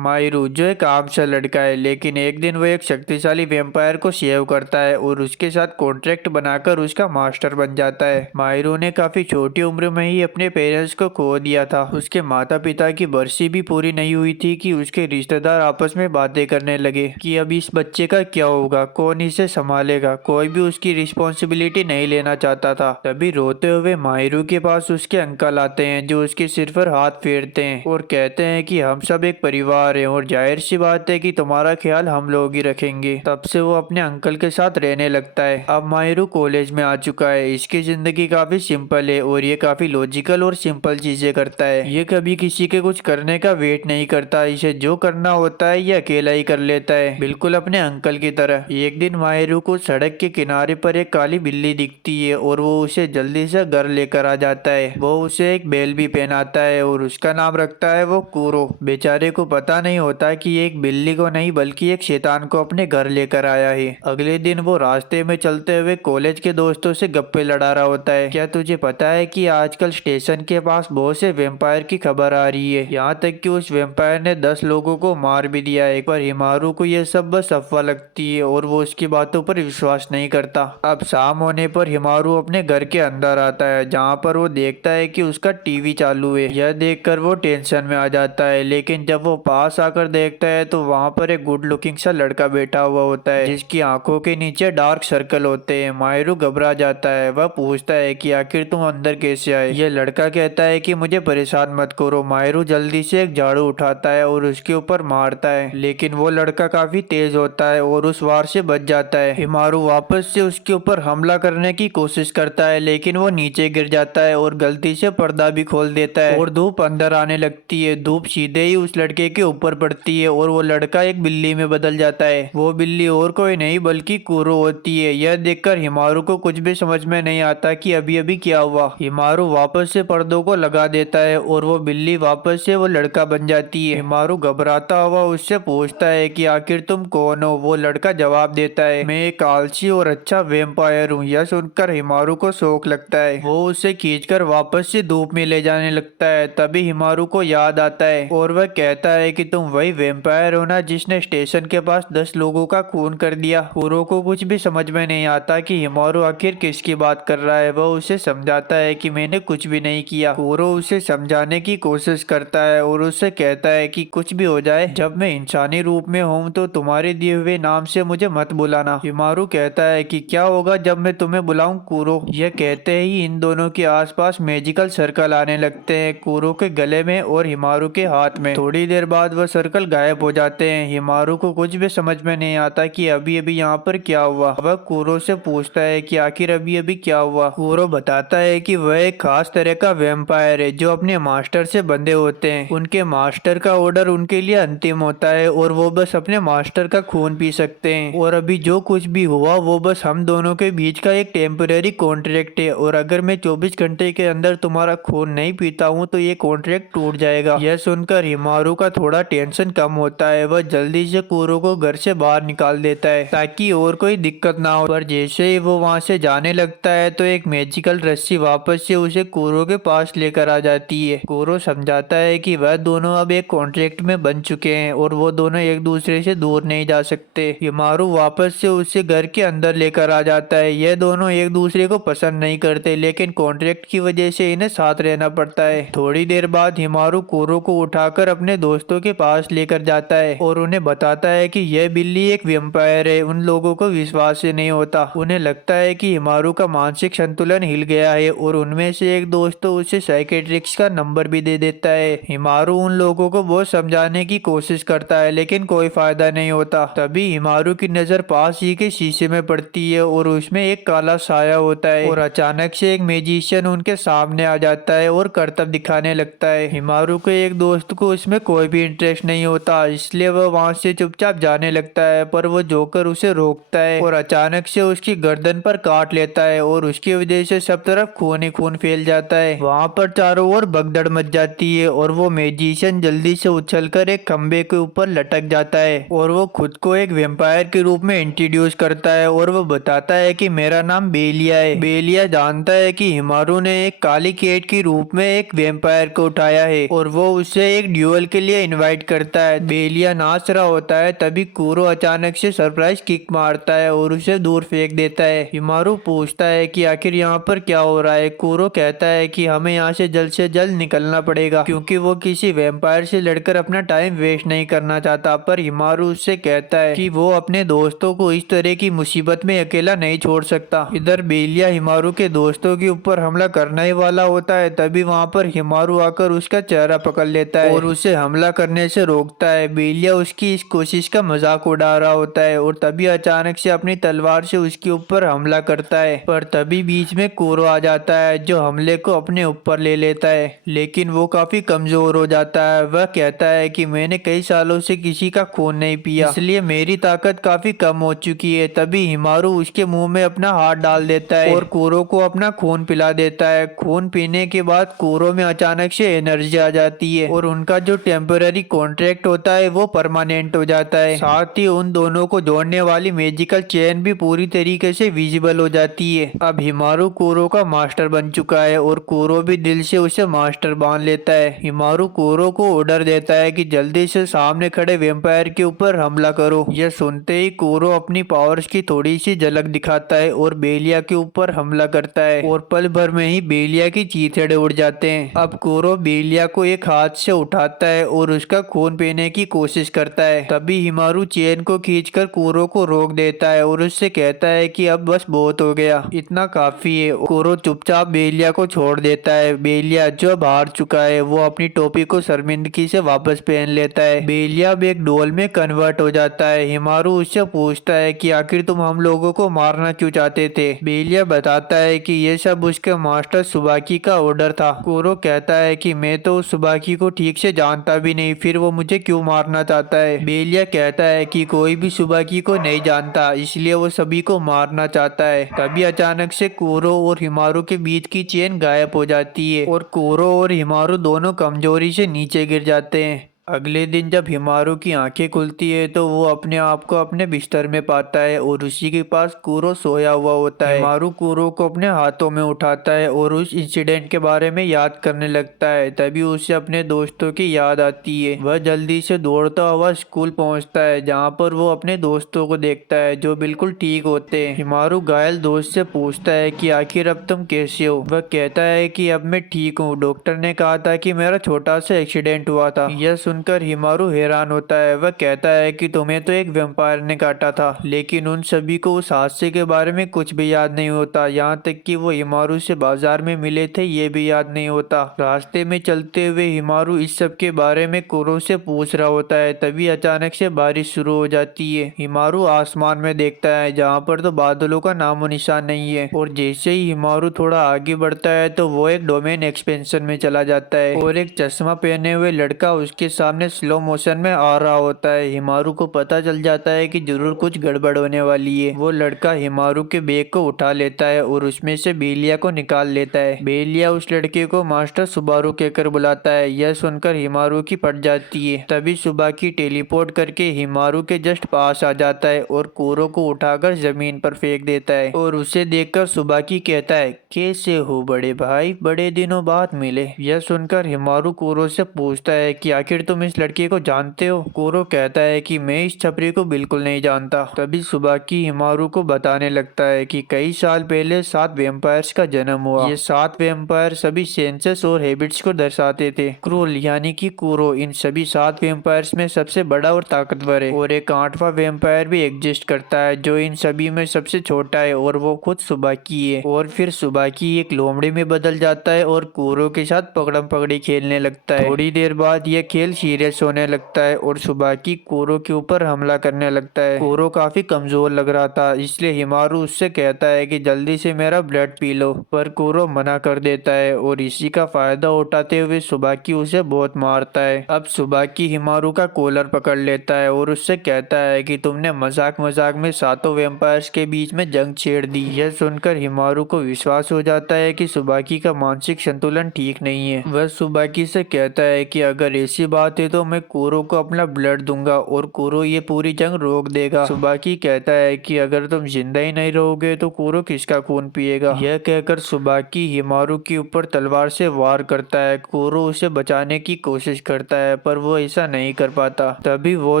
मायरू जो एक आम सा लड़का है, लेकिन एक दिन वो एक शक्तिशाली वेम्पायर को सेव करता है और उसके साथ कॉन्ट्रैक्ट बनाकर उसका मास्टर बन जाता है। मायरू ने काफी छोटी उम्र में ही अपने पेरेंट्स को खो दिया था। उसके माता पिता की बरसी भी पूरी नहीं हुई थी कि उसके रिश्तेदार आपस में बातें करने लगे कि अब इस बच्चे का क्या होगा, कौन इसे संभालेगा। कोई भी उसकी रिस्पॉन्सिबिलिटी नहीं लेना चाहता था। तभी रोते हुए मायरू के पास उसके अंकल आते हैं, जो उसके सिर पर हाथ फेरते हैं और कहते हैं कि हम सब एक परिवार हैं और जाहिर सी बात है कि तुम्हारा ख्याल हम लोग ही रखेंगे। तब से वो अपने अंकल के साथ रहने लगता है। अब मायरू कॉलेज में आ चुका है। इसकी जिंदगी काफी सिंपल है और ये काफी लॉजिकल और सिंपल चीजें करता है। ये कभी किसी के कुछ करने का वेट नहीं करता। इसे जो करना होता है ये अकेला ही कर लेता है, बिल्कुल अपने अंकल की तरह। एक दिन मायरू को सड़क के किनारे पर एक काली बिल्ली दिखती है और वो उसे जल्दी से घर लेकर आ जाता है। वो उसे एक बेल भी पहनाता है और उसका नाम रखता है वो कूरो। बेचारे को पता नहीं होता कि ये एक बिल्ली को नहीं बल्कि एक शैतान को अपने घर लेकर आया है। अगले दिन वो रास्ते में चलते हुए कॉलेज के दोस्तों से गप्पे लड़ा रहा होता है। क्या तुझे पता है कि आजकल स्टेशन के पास बहुत से वेम्पायर की खबर आ रही है, यहाँ तक कि उस वेम्पायर ने 10 लोगों को मार भी दिया है। पर हिमारू को यह सब बस अफवाह लगती है और वो उसकी बातों पर विश्वास नहीं करता। अब शाम होने पर हिमारू अपने घर के अंदर आता है, जहाँ पर वो देखता है कि उसका टीवी चालू है। यह देखकर वो टेंशन में आ जाता है, लेकिन जब वो पास आकर देखता है तो वहाँ पर एक गुड लुकिंग सा लड़का बैठा हुआ होता है, जिसकी आंखों के नीचे डार्क सर्कल होते हैं। मायरू घबरा जाता है। वह पूछता है कि आखिर तुम अंदर कैसे आए। यह लड़का कहता है कि मुझे परेशान मत करो। मायरू जल्दी से एक झाड़ू उठाता है और उसके ऊपर मारता है, लेकिन वो लड़का काफी तेज होता है और उस वार से बच जाता है। हिमारू वापस से उसके ऊपर हमला करने की कोशिश करता है, लेकिन वो नीचे गिर जाता है और गलती से पर्दा भी खोल देता है और धूप अंदर आने लगती है। धूप सीधे ही उस लड़के के ऊपर पड़ती है और वो लड़का एक बिल्ली में बदल जाता है। वो बिल्ली और कोई नहीं बल्कि कूरो होती है। यह देखकर हिमारू को कुछ भी समझ में नहीं आता कि अभी अभी क्या हुआ। हिमारू वापस से पर्दों को लगा देता है और वो बिल्ली वापस से वो लड़का बन जाती है। हिमारू घबराता हुआ उससे पूछता है कि आखिर तुम कौन हो। वो लड़का जवाब देता है, मैं एक आलसी और अच्छा वेम्पायर हूँ। यह सुनकर हिमारू को शौक लगता है। वो उसे खींचकर वापस से धूप में ले जाने लगता है। तभी हिमारू को याद आता है और वह कहता है कि तुम वही वेम्पायर हो ना जिसने स्टेशन के पास 10 लोगों का खून कर दिया। कूरो को कुछ भी समझ में नहीं आता कि हिमारू आखिर किसकी बात कर रहा है। वह उसे समझाता है कि मैंने कुछ भी नहीं किया। कूरो उसे समझाने की कोशिश करता है और उससे कहता है कि कुछ भी हो जाए, जब मैं इंसानी रूप में हूँ तो तुम्हारे दिए हुए नाम से मुझे मत बुलाना। हिमारू कहता है कि क्या होगा जब मैं तुम्हें बुलाऊं कूरो। यह कहते ही इन दोनों के आसपास मैजिकल सर्कल आने लगते हैं, कूरो के गले में और हिमारू के हाथ में। थोड़ी देर बाद वह सर्कल गायब हो जाते हैं। हिमारू को कुछ भी समझ में नहीं आता कि अभी अभी यहाँ पर क्या हुआ। वह कूरो से पूछता है कि आखिर अभी अभी क्या हुआ। कूरो बताता है कि वह एक खास तरह का वेम्पायर है जो अपने मास्टर से बंधे होते हैं। उनके मास्टर का ऑर्डर उनके लिए अंतिम होता है और वो बस अपने मास्टर का खून पी सकते हैं। और अभी जो कुछ भी हुआ वो बस हम दोनों के बीच का एक टेम्परेरी कॉन्ट्रैक्ट है और अगर मैं 24 घंटे के अंदर तुम्हारा खून नहीं पीता हूँ तो ये कॉन्ट्रैक्ट टूट जाएगा। यह सुनकर हिमारू का थोड़ा टेंशन कम होता है। वह जल्दी से कूरो को घर से बाहर निकाल देता है ताकि और कोई दिक्कत ना हो। पर जैसे ही वो वहाँ से जाने लगता है तो एक मैजिकल रस्सी वापस से उसे कूरो के पास लेकर आ जाती है। कूरो समझाता है कि वह दोनों अब एक कॉन्ट्रैक्ट में बन चुके हैं और वो दोनों एक दूसरे से दूर नहीं जा सकते। हिमारू वापस से उसे घर के अंदर लेकर आ जाता है। यह दोनों एक दूसरे को पसंद नहीं करते, लेकिन कॉन्ट्रैक्ट की वजह से इन्हें साथ रहना पड़ता है। थोड़ी देर बाद हिमारू कूरो को उठाकर अपने दोस्तों के पास लेकर जाता है और उन्हें बताता है कि यह बिल्ली एक वेम्पायर है। उन लोगों को विश्वास ही नहीं होता। उन्हें लगता है कि हिमारू का मानसिक संतुलन हिल गया है और उनमें से एक दोस्त तो उसे साइकेट्रिस्ट का नंबर भी दे देता है। हिमारू उन लोगों को बहुत समझाने की कोशिश करता है, लेकिन कोई फायदा नहीं होता। तभी हिमारू की नजर पास ही के शीशे में पड़ती है और उसमें एक काला साया होता है और अचानक से एक मैजिशियन उनके सामने आ जाता है और करतब दिखाने लगता है। हिमारू के एक दोस्त को इसमें कोई भी इंटरेस्ट नहीं होता, इसलिए वह वहाँ से चुपचाप जाने लगता है। पर वो जोकर उसे रोकता है और अचानक से उसकी गर्दन पर काट लेता है और उसकी वजह से सब तरफ खून ही खून फैल जाता है। वहाँ पर चारों ओर भगदड़ मच जाती है और वो मैजिशियन जल्दी से उछलकर एक खंबे के ऊपर लटक जाता है और वो खुद को एक वेम्पायर के रूप में इंट्रोड्यूस करता है और वो बताता है कि मेरा नाम बेलिया है। बेलिया जानता है कि हिमारू ने एक काली कैट के रूप में एक वेम्पायर को उठाया है और वो उसे एक ड्यूअल के लिए इनवाइट राइड करता है। बेलिया नाच रहा होता है, तभी कुरो अचानक से सरप्राइज किक मारता है और उसे दूर फेंक देता है। हिमारू पूछता है कि आखिर यहाँ पर क्या हो रहा है। कुरो कहता है कि हमें यहाँ से जल्द निकलना पड़ेगा, क्योंकि वो किसी वैम्पायर से लड़कर अपना टाइम वेस्ट नहीं करना चाहता। पर हिमारू उससे कहता है कि वो अपने दोस्तों को इस तरह की मुसीबत में अकेला नहीं छोड़ सकता। इधर बेलिया हिमारू के दोस्तों के ऊपर हमला करने ही वाला होता है, तभी वहाँ पर हिमारू आकर उसका चेहरा पकड़ लेता है और उसे हमला करने से रोकता है। बेलिया उसकी इस कोशिश का मजाक उड़ा रहा होता है और तभी अचानक से अपनी तलवार से उसके ऊपर हमला करता है। पर तभी बीच में कुरो आ जाता है, जो हमले को अपने ऊपर ले लेता है, लेकिन वो काफी कमजोर हो जाता है। वह कहता है कि मैंने कई सालों से किसी का खून नहीं पिया, इसलिए मेरी ताकत काफी कम हो चुकी है। तभी हिमारू उसके मुंह में अपना हाथ डाल देता है और कुरो को अपना खून पिला देता है। खून पीने के बाद कुरो में अचानक से एनर्जी आ जाती है और उनका जो टेम्पररी कॉन्ट्रैक्ट होता है वो परमानेंट हो जाता है। साथ ही उन दोनों को जोड़ने वाली मैजिकल चेन भी पूरी तरीके से विजिबल हो जाती है। अब हिमारू कुरो का मास्टर बन चुका है और कुरो भी दिल से उसे मास्टर मान लेता है। हिमारू कुरो को ऑर्डर देता है कि जल्दी से सामने खड़े वैम्पायर के ऊपर हमला करो। यह सुनते ही कुरो अपनी पावर्स की थोड़ी सी झलक दिखाता है और बेलिया के ऊपर हमला करता है और पल भर में ही बेलिया की चीथड़े उड़ जाते हैं। अब कुरो बेलिया को एक हाथ से उठाता है और उसका खून पीने की कोशिश करता है। तभी हिमारू चेन को खींचकर कुरो को रोक देता है और उससे कहता है कि अब बस बहुत हो गया, इतना काफी है। कुरो चुपचाप बेलिया को छोड़ देता है। बेलिया जो अब हार चुका है वो अपनी टोपी को शर्मिंदगी से वापस पहन लेता है। बेलिया अब एक डोल में कन्वर्ट हो जाता है। हिमारू उससे पूछता है कि आखिर तुम हम लोगों को मारना क्यों चाहते थे। बेलिया बताता है कि ये सब उसके मास्टर सुबाकी का ऑर्डर था। कुरो कहता है कि मैं तो उस सुबाकी को ठीक से जानता भी नहीं, फिर वो मुझे क्यों मारना चाहता है। बेलिया कहता है कि कोई भी सुबाकी को नहीं जानता, इसलिए वो सभी को मारना चाहता है। तभी अचानक से कुरो और हिमारू के बीच की चेन गायब हो जाती है और कुरो और हिमारू दोनों कमजोरी से नीचे गिर जाते हैं। अगले दिन जब हिमारू की आंखें खुलती है तो वो अपने आप को अपने बिस्तर में पाता है और उसी के पास कुरो सोया हुआ होता है। हिमारू कुरो को अपने हाथों में उठाता है और उस इंसिडेंट के बारे में याद करने लगता है। तभी उसे अपने दोस्तों की याद आती है। वह जल्दी से दौड़ता हुआ स्कूल पहुंचता है, जहाँ पर वो अपने दोस्तों को देखता है जो बिल्कुल ठीक होते हैं। हिमारू घायल दोस्त से पूछता है कि आखिर अब तुम कैसे हो। वह कहता है कि अब मैं ठीक हूँ, डॉक्टर ने कहा था कि मेरा छोटा सा एक्सीडेंट हुआ था। यह सुनकर हिमारू हैरान होता है। वह कहता है कि तुम्हें तो एक वैम्पायर ने काटा था, लेकिन उन सभी को उस हादसे के बारे में कुछ भी याद नहीं होता। यहाँ तक कि वो हिमारू से बाजार में मिले थे ये भी याद नहीं होता। रास्ते में चलते हुए हिमारू इस सब के बारे में कुरो से पूछ रहा होता है। तभी अचानक से बारिश शुरू हो जाती है। हिमारू आसमान में देखता है, जहाँ पर तो बादलों का नामो निशान नहीं है, और जैसे ही हिमारू थोड़ा आगे बढ़ता है तो वो एक डोमेन एक्सपेंशन में चला जाता है और एक चश्मा पहने हुए लड़का उसके सामने स्लो मोशन में आ रहा होता है। हिमारू को पता चल जाता है कि जरूर कुछ गड़बड़ होने वाली है। वो लड़का हिमारू के बैग को उठा लेता है और उसमें से बेलिया को निकाल लेता है। बेलिया उस लड़के को मास्टर सुबारू कहकर बुलाता है। यह सुनकर हिमारू की फट जाती है। तभी सुबाकी टेलीपोर्ट करके हिमारू के जस्ट पास आ जाता है और कुरो को उठाकर जमीन पर फेंक देता है और उसे देखकर सुबाकी कहता है, कैसे हो बड़े भाई, बड़े दिनों बाद मिले। यह सुनकर हिमारू कुरो से पूछता है कि आखिर तुम इस लड़के को जानते हो। कुरो कहता है कि मैं इस छपरी को बिल्कुल नहीं जानता। तभी सुबाकी हिमारू को बताने लगता है कि कई साल पहले 7 वैम्पायर्स का जन्म हुआ। ये 7 वैम्पायर सभी सेंसेस और हैबिट्स को दर्शाते थे। क्रूल यानी कि कुरो इन सभी 7 वैम्पायर्स में सबसे बड़ा और ताकतवर है, और एक 8वां वैम्पायर भी एग्जिस्ट करता है जो इन सभी में सबसे छोटा है, और वो खुद सुबाकी है। और फिर सुबाकी एक लोमड़ी में बदल जाता है और कुरो के साथ पकड़म पकड़ी खेलने लगता है। थोड़ी देर बाद यह खेल सीरियस होने लगता है और सुबाकी कुरो के ऊपर हमला करने लगता है। कुरो काफी कमजोर लग रहा था, इसलिए हिमारू उससे कहता है कि जल्दी से मेरा ब्लड पी लो, पर कुरो मना कर देता है और इसी का फायदा उठाते हुए सुबाकी उसे बहुत मारता है। अब सुबाकी हिमारू का कॉलर पकड़ लेता है और उससे कहता है कि तुमने मजाक मजाक में 7 वैम्पायर्स के बीच में जंग छेड़ दी। यह सुनकर हिमारू को विश्वास हो जाता है कि सुबाकी का मानसिक संतुलन ठीक नहीं है। वह सुबाकी से कहता है कि अगर ऐसी बात बात है तो मैं कुरो को अपना ब्लड दूंगा और कुरो ये पूरी जंग रोक देगा। सुबाकी कहता है कि अगर तुम जिंदा ही नहीं रहोगे तो कुरो किसका खून पिएगा। यह कहकर सुबाकी हिमारू के ऊपर तलवार से वार करता है। कुरो उसे बचाने की कोशिश करता है पर वो ऐसा नहीं कर पाता। तभी वो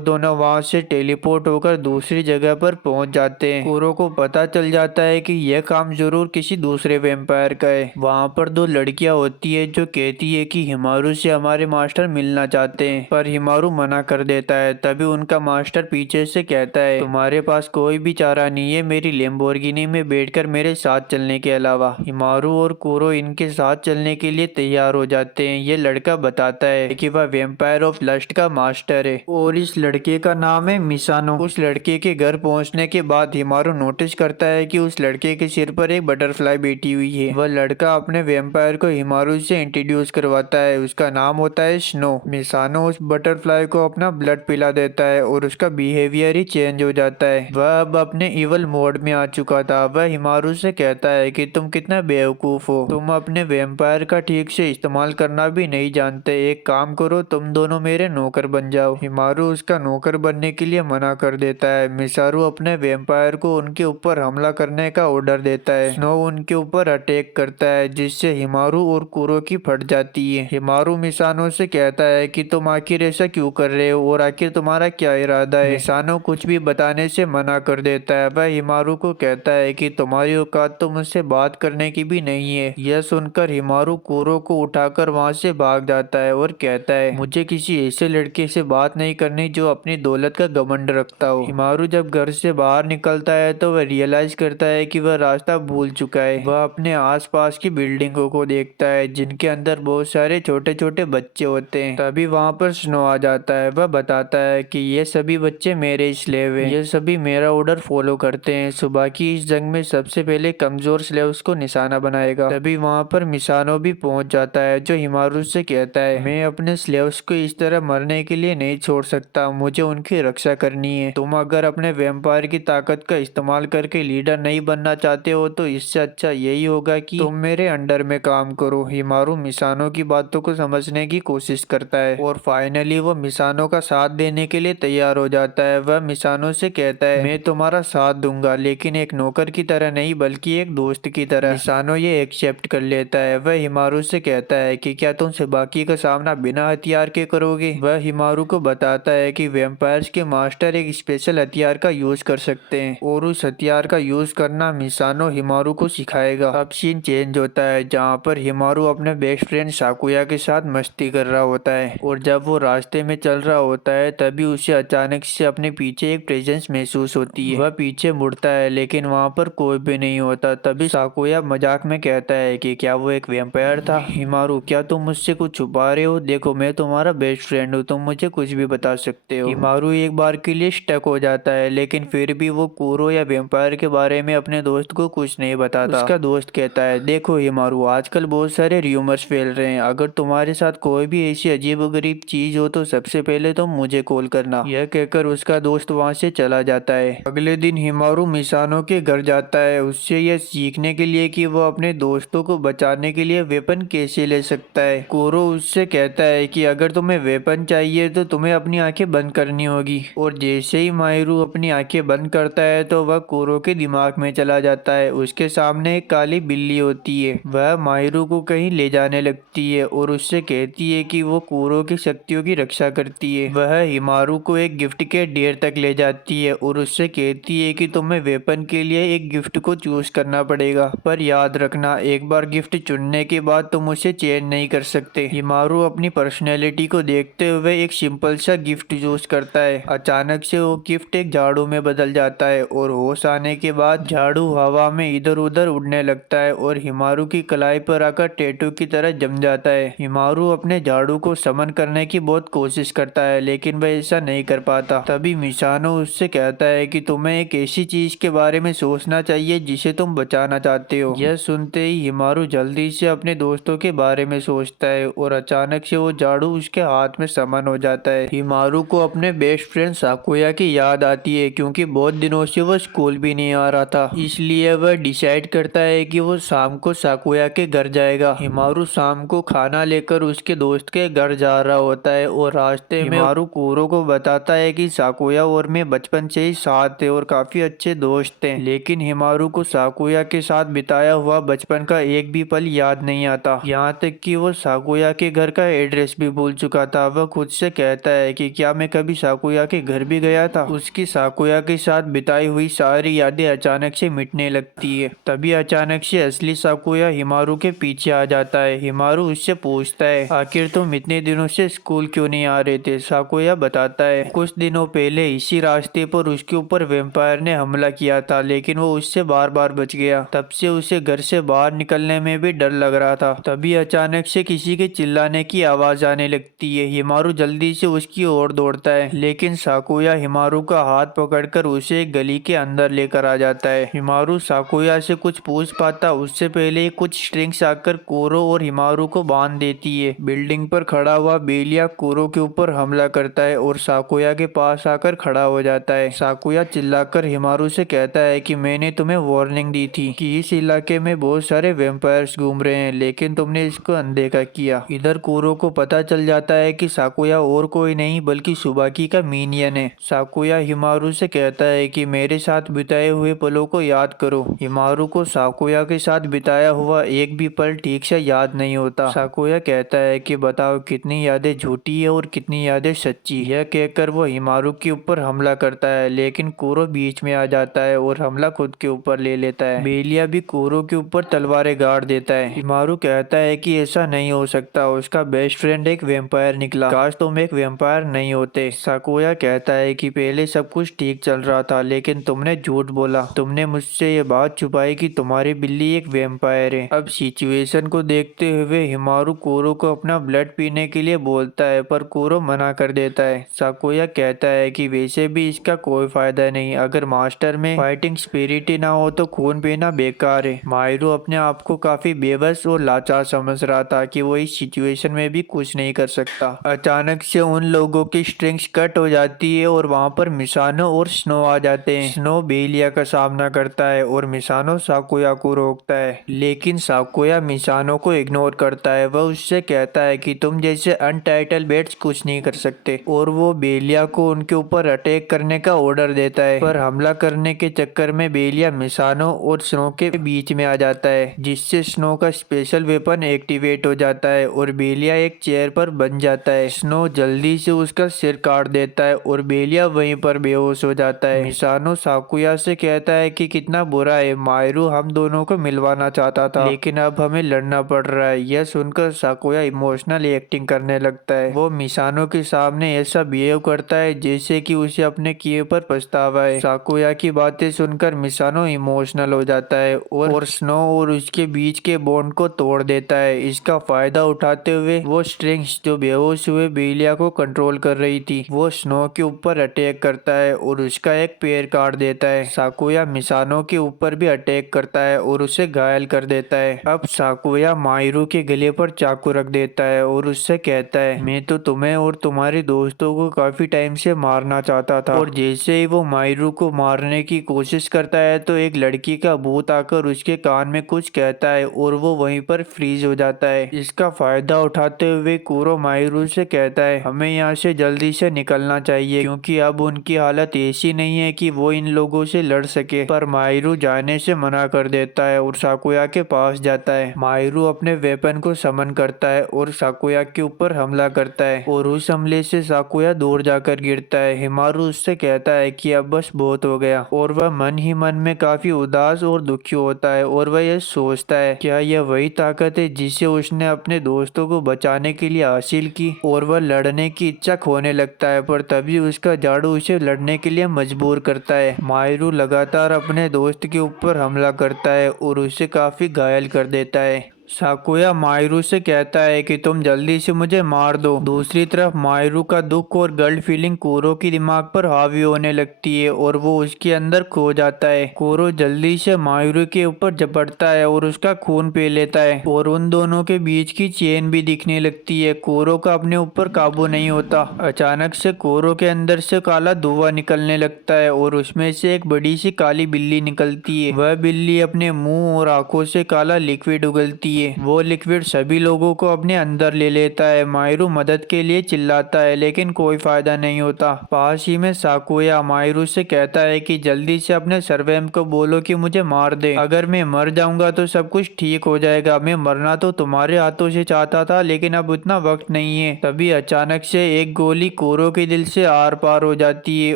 दोनों वहाँ से टेलीपोर्ट होकर दूसरी जगह पर पहुंच जाते हैं। कुरो को पता चल जाता है कि यह काम जरूर किसी दूसरे वेम्पायर का है। वहाँ पर दो लड़कियां होती है जो कहती है कि हिमारू से हमारे मास्टर मिलना चाहते हैं, पर हिमारू मना कर देता है। तभी उनका मास्टर पीछे से कहता है तुम्हारे पास कोई भी चारा नहीं है मेरी लैम्बोर्गिनी में बैठकर मेरे साथ चलने के अलावा। हिमारू और कुरो इनके साथ चलने के लिए तैयार हो जाते हैं। ये लड़का बताता है कि वह वेम्पायर ऑफ लस्ट का मास्टर है और इस लड़के का नाम है मिसानो। उस लड़के के घर पहुंचने के बाद हिमारू नोटिस करता है कि उस लड़के के सिर पर एक बटरफ्लाई बैठी हुई है। वह लड़का अपने वेम्पायर को हिमारू से इंट्रोड्यूस करवाता है। उसका नाम होता है स्नो। मिसानो उस बटरफ्लाई को अपना ब्लड पिला देता है और उसका बिहेवियर ही चेंज हो जाता है। वह अब अपने इवल मोड में आ चुका था। वह हिमारू से कहता है कि तुम कितना बेवकूफ हो, तुम अपने वेम्पायर का ठीक से इस्तेमाल करना भी नहीं जानते। एक काम करो तुम दोनों मेरे नौकर बन जाओ। हिमारू उसका नौकर बनने के लिए मना कर देता है। मिसारू अपने वेम्पायर को उनके ऊपर हमला करने का ऑर्डर देता है। स्नो उनके ऊपर अटैक करता है जिससे हिमारू और कुरो की फट जाती है। हिमारू मिसानो से कहता है कि तुम आखिर ऐसा क्यों कर रहे हो और आखिर तुम्हारा क्या इरादा है। मिसानो कुछ भी बताने से मना कर देता है। वह हिमारू को कहता है कि तुम्हारी औकात तो मुझसे बात करने की भी नहीं है। यह सुनकर हिमारू कुरो को उठाकर वहाँ से भाग जाता है और कहता है मुझे किसी ऐसे लड़के से बात नहीं करनी जो अपनी दौलत का घमंड रखता हो। हिमारू जब घर से बाहर निकलता है तो वह रियलाइज करता है कि वह रास्ता भूल चुका है। वह अपने आसपास की बिल्डिंगों को देखता है जिनके अंदर बहुत सारे छोटे छोटे बच्चे होते हैं। तभी वहाँ पर स्नो आ जाता है। वह बताता है कि ये सभी बच्चे मेरे स्लेव हैं। ये सभी मेरा ऑर्डर फॉलो करते हैं। सुबह की इस जंग में सबसे पहले कमजोर स्लेव्स को निशाना बनाएगा। तभी वहाँ पर मिसानो भी पहुंच जाता है जो हिमारू से कहता है मैं अपने स्लेव्स को इस तरह मरने के लिए नहीं छोड़ सकता, मुझे उनकी रक्षा करनी है। तुम अगर अपने वेम्पायर की ताकत का इस्तेमाल करके लीडर नहीं बनना चाहते हो तो इससे अच्छा यही होगा कि तुम मेरे अंडर में काम करो। हिमारू मिसानो की बातों को समझने की कोशिश करता है और फाइनली वो मिसानो का साथ देने के लिए तैयार हो जाता है। वह मिसानो से कहता है मैं तुम्हारा साथ दूंगा लेकिन एक नौकर की तरह नहीं बल्कि एक दोस्त की तरह। मिसानो ये एक्सेप्ट कर लेता है। वह हिमारू से कहता है कि क्या तुम बाकी का सामना बिना हथियार के करोगे। वह हिमारू को बताता है कि वेम्पायर्स के मास्टर एक स्पेशल हथियार का यूज कर सकते हैं और उस हथियार का यूज करना मिसानो हिमारू को सिखाएगा। अब सीन चेंज होता है जहाँ पर हिमारू अपने बेस्ट फ्रेंड साकुया के साथ मस्ती कर रहा होता है और जब वो रास्ते में चल रहा होता है तभी उसे अचानक से अपने पीछे एक प्रेजेंस महसूस होती है। वह पीछे मुड़ता है लेकिन वहाँ पर कोई भी नहीं होता। तभी साकुया मजाक में कहता है कि क्या वो एक वेम्पायर था। हिमारू क्या तुम मुझसे कुछ छुपा रहे हो, देखो मैं तुम्हारा बेस्ट फ्रेंड हूँ, तुम मुझे कुछ भी बता सकते हो। हिमारू एक बार के लिए स्टक हो जाता है लेकिन फिर भी वो कुरो या वेम्पायर के बारे में अपने दोस्त को कुछ नहीं बताता। उसका दोस्त कहता है देखो हिमारू आजकल बहुत सारे र्यूमर्स फैल रहे हैं, अगर तुम्हारे साथ कोई भी ऐसी अजीबोगरीब चीज हो तो सबसे पहले तुम मुझे कॉल करना। यह कहकर उसका दोस्त वहाँ से चला जाता है। अगले दिन हिमारू मिसानो के घर जाता है उससे यह सीखने के लिए कि वो अपने दोस्तों को बचाने के लिए वेपन कैसे ले सकता है। कुरो उससे कहता है कि अगर तुम्हें वेपन चाहिए तो तुम्हें अपनी आंखें बंद करनी होगी और जैसे ही माहिरू अपनी आंखें बंद करता है तो वह कुरो के दिमाग में चला जाता है। उसके सामने एक काली बिल्ली होती है। वह माहिरू को कहीं ले जाने लगती है और उससे कहती है कि वो कुरो की शक्तियों की रक्षा करती है। वह हिमारू को एक गिफ्ट के ढेर तक ले जाती है और उससे कहती है कि तुम्हें वेपन के लिए एक गिफ्ट को चूज करना पड़ेगा, पर याद रखना एक बार गिफ्ट चुनने के बाद तुम उसे चेंज नहीं कर सकते। हिमारू अपनी पर्सनैलिटी को देखते हुए एक सिंपल सा गिफ्ट चूज करता है। अचानक से वो गिफ्ट एक झाड़ू में बदल जाता है और होश आने के बाद झाड़ू हवा में इधर उधर उड़ने लगता है और हिमारू की कलाई पर आकर टैटू की तरह जम जाता है। हिमारू अपने झाड़ू को समन करने की बहुत कोशिश करता है लेकिन वह ऐसा नहीं कर पाता। तभी मिसानो उससे कहता है कि तुम्हें एक ऐसी चीज के बारे में सोचना चाहिए जिसे तुम बचाना चाहते हो। यह सुनते ही हिमारू जल्दी से अपने दोस्तों के बारे में सोचता है और अचानक से वो झाड़ू उसके हाथ में समन हो जाता है। हिमारू को अपने बेस्ट फ्रेंड साकुया की याद आती है क्योंकि बहुत दिनों से वो स्कूल भी नहीं आ रहा था, इसलिए वह डिसाइड करता है कि वो शाम को साकुया के घर जाएगा। हिमारू शाम को खाना लेकर उसके दोस्त के घर जा रहा होता है और रास्ते में हिमारू कोरो को बताता है कि साकुया और मैं बचपन से ही साथ थे और काफी अच्छे दोस्त थे, लेकिन हिमारू को साकुया के साथ बिताया हुआ बचपन का एक भी पल याद नहीं आता। यहाँ तक कि वो साकुया के घर का एड्रेस भी भूल चुका था। वह खुद से कहता है कि क्या मैं कभी साकुया के घर भी गया था। उसकी साकुया के साथ बिताई हुई सारी यादें अचानक से मिटने लगती है। तभी अचानक से असली साकुया हिमारू के पीछे आ जाता है। हिमारू उससे पूछता है, आखिर तुम इतने दिनों से स्कूल क्यों नहीं आ रहे थे। साकुया बताता है, कुछ दिनों पहले इसी रास्ते पर उसके ऊपर वेम्पायर ने हमला किया था, लेकिन वो उससे बार बार बच गया। तब से उसे घर से बाहर निकलने में भी डर लग रहा था। तभी अचानक से किसी के चिल्लाने की आवाज आने लगती है। हिमारू जल्दी से उसकी ओर दौड़ता है, लेकिन साकुया हिमारू का हाथ पकड़कर उसे एक गली के अंदर लेकर आ जाता है। हिमारू साकुया से कुछ पूछ पाता उससे पहले ही कुछ स्ट्रिंग्स आकर कोरो और हिमारू को बांध देती है। बिल्डिंग पर खड़ा हुआ बेलिया कोरो के ऊपर हमला करता है और साकुया के पास आकर खड़ा हो जाता है। साकुया चिल्लाकर हिमारू से कहता है कि मैंने तुम्हें वार्निंग दी थी कि इस इलाके में बहुत सारे वेम्पायर्स घूम रहे हैं, लेकिन तुमने इसको अनदेखा किया। इधर कोरो को पता चल जाता है कि साकुया और कोई नहीं बल्कि सुबाकी का मिनियन है। साकुया हिमारू से कहता है कि मेरे साथ बिताए हुए पलों को याद करो। हिमारू को साकुया के साथ बिताया हुआ एक भी पल ठीक से याद नहीं होता। साकुया कहता है कि बताओ कितनी यादें झूठी है और कितनी यादें सच्ची। यह कहकर वो हिमारू के ऊपर हमला करता है, लेकिन कोरो बीच में आ जाता है और हमला खुद के ऊपर ले लेता है। बेलिया भी कोरो के ऊपर तलवारें गाड़ देता है। हिमारू कहता है कि ऐसा नहीं हो सकता, उसका बेस्ट फ्रेंड एक वेम्पायर निकला, काश तुम एक वेम्पायर नहीं होते। साकुया कहता है कि पहले सब कुछ ठीक चल रहा था, लेकिन तुमने झूठ बोला। तुमने मुझसे ये बात छुपाई कि तुम्हारी बिल्ली एक वेम्पायर है। अब सिचुएशन को देखते हुए हिमारू कोरो को अपना ब्लड पीने के लिए बोलता है, पर कोरो मना कर देता है। साकुया कहता है कि वैसे भी इसका कोई फायदा नहीं, अगर मास्टर में फाइटिंग स्पिरिट ही ना हो तो खून पीना बेकार है। माहिरू अपने आप को काफी बेबस और लाचार समझ रहा था कि वो इस सिचुएशन में भी कुछ नहीं कर सकता। अचानक से उन लोगों की स्ट्रिंग्स कट हो जाती है और वहाँ पर मिसानो और स्नो आ जाते हैं। स्नो बेलिया का सामना करता है और मिसानो साकुया को रोकता है, लेकिन साकुया मिसानो को इग्नोर करता है। वह उससे कहता है कि तुम जैसे अनटाइटल बेट्स कुछ नहीं कर सकते, और वो बेलिया को उनके ऊपर अटैक करने का ऑर्डर देता है। पर हमला करने के चक्कर में बेलिया मिसानो और स्नो के बीच में आ जाता है, जिससे स्नो का स्पेशल वेपन एक्टिवेट हो जाता है और बेलिया एक चेयर पर बन जाता है। स्नो जल्दी से उसका सिर काट देता है और बेलिया वहीं पर बेहोश हो जाता है। मिसानो साकुया से कहता है कि कितना बुरा है, माहिरू हम दोनों को मिलवाना चाहता था, लेकिन अब हमें लड़ना पड़ रहा है। यह सुनकर साकुया इमोशनल एक्टिंग करने लगता है। वो मिसानो के सामने ऐसा बिहेव करता है जैसे कि उसे अपने किए पर पछतावा है। साकुया की बातें सुनकर मिसानो इमोशनल हो जाता है और स्नो और उसके बीच के बॉन्ड को तोड़ देता है। इसका फायदा उठाते हुए वो स्ट्रिंग्स जो बेहोश हुए बेलिया को कंट्रोल कर रही थी, वो स्नो के ऊपर अटैक करता है और उसका एक पैर काट देता है। साकुया मिसानो के ऊपर भी अटैक करता है और उसे घायल कर देता है। अब साकुया माहिरू के गले पर चाकू रख देता है और उससे कहता है, मैं तो तुम्हें और तुम्हारे दोस्तों को काफी टाइम से मारना चाहता था। और जैसे ही वो माहिरू को मारने की कोशिश करता है तो एक लड़की का भूत आकर उसके कान में कुछ कहता है और वो वहीं पर फ्रीज हो जाता है। इसका फायदा उठाते हुए कोरो माहिरू से कहता है, हमें यहाँ से जल्दी से निकलना चाहिए, क्योंकि अब उनकी हालत ऐसी नहीं है कि वो इन लोगों से लड़ सके। पर माहिरू जाने से मना कर देता है और साकुया के पास जाता है। माहिरू अपने वेपन को समन करता है और साकुया के ऊपर हमला करता है और उस हमले से साकुया दूर जाकर गिरता है। हिमारू उससे कहता है कि अब बस बहुत हो गया, और वह मन ही मन में काफी उदास और दुखी होता है और वह यह सोचता है, क्या यह वही ताकत है जिसे उसने अपने दोस्तों को बचाने के लिए हासिल की। और वह लड़ने की इच्छा खोने लगता है, पर तभी उसका झाड़ू उसे लड़ने के लिए मजबूर करता है। माहिरू लगातार अपने दोस्त के ऊपर हमला करता है और उसे काफी घायल कर देता है। साकुया माहिरू से कहता है कि तुम जल्दी से मुझे मार दो। दूसरी तरफ माहिरू का दुख और गल्ट फीलिंग कोरो की दिमाग पर हावी होने लगती है और वो उसके अंदर खो जाता है। कोरो जल्दी से माहिरू के ऊपर झपटता है और उसका खून पी लेता है और उन दोनों के बीच की चेन भी दिखने लगती है। कोरो का अपने ऊपर काबू नहीं होता। अचानक से कोरो के अंदर से काला धुआं निकलने लगता है और उसमें से एक बड़ी सी काली बिल्ली निकलती है। वह बिल्ली अपने मुंह और आंखों से काला लिक्विड उगलती है है। वो लिक्विड सभी लोगों को अपने अंदर ले लेता है। मायरू मदद के लिए चिल्लाता है लेकिन कोई फायदा नहीं होता। पास ही में साकुया मायरू से कहता है कि जल्दी से अपने सर्वेम को बोलो कि मुझे मार दे। अगर मैं मर जाऊंगा तो सब कुछ ठीक हो जाएगा। मैं मरना तो तुम्हारे हाथों से चाहता था लेकिन अब उतना वक्त नहीं है। तभी अचानक से एक गोली कोरो के दिल से आर पार हो जाती है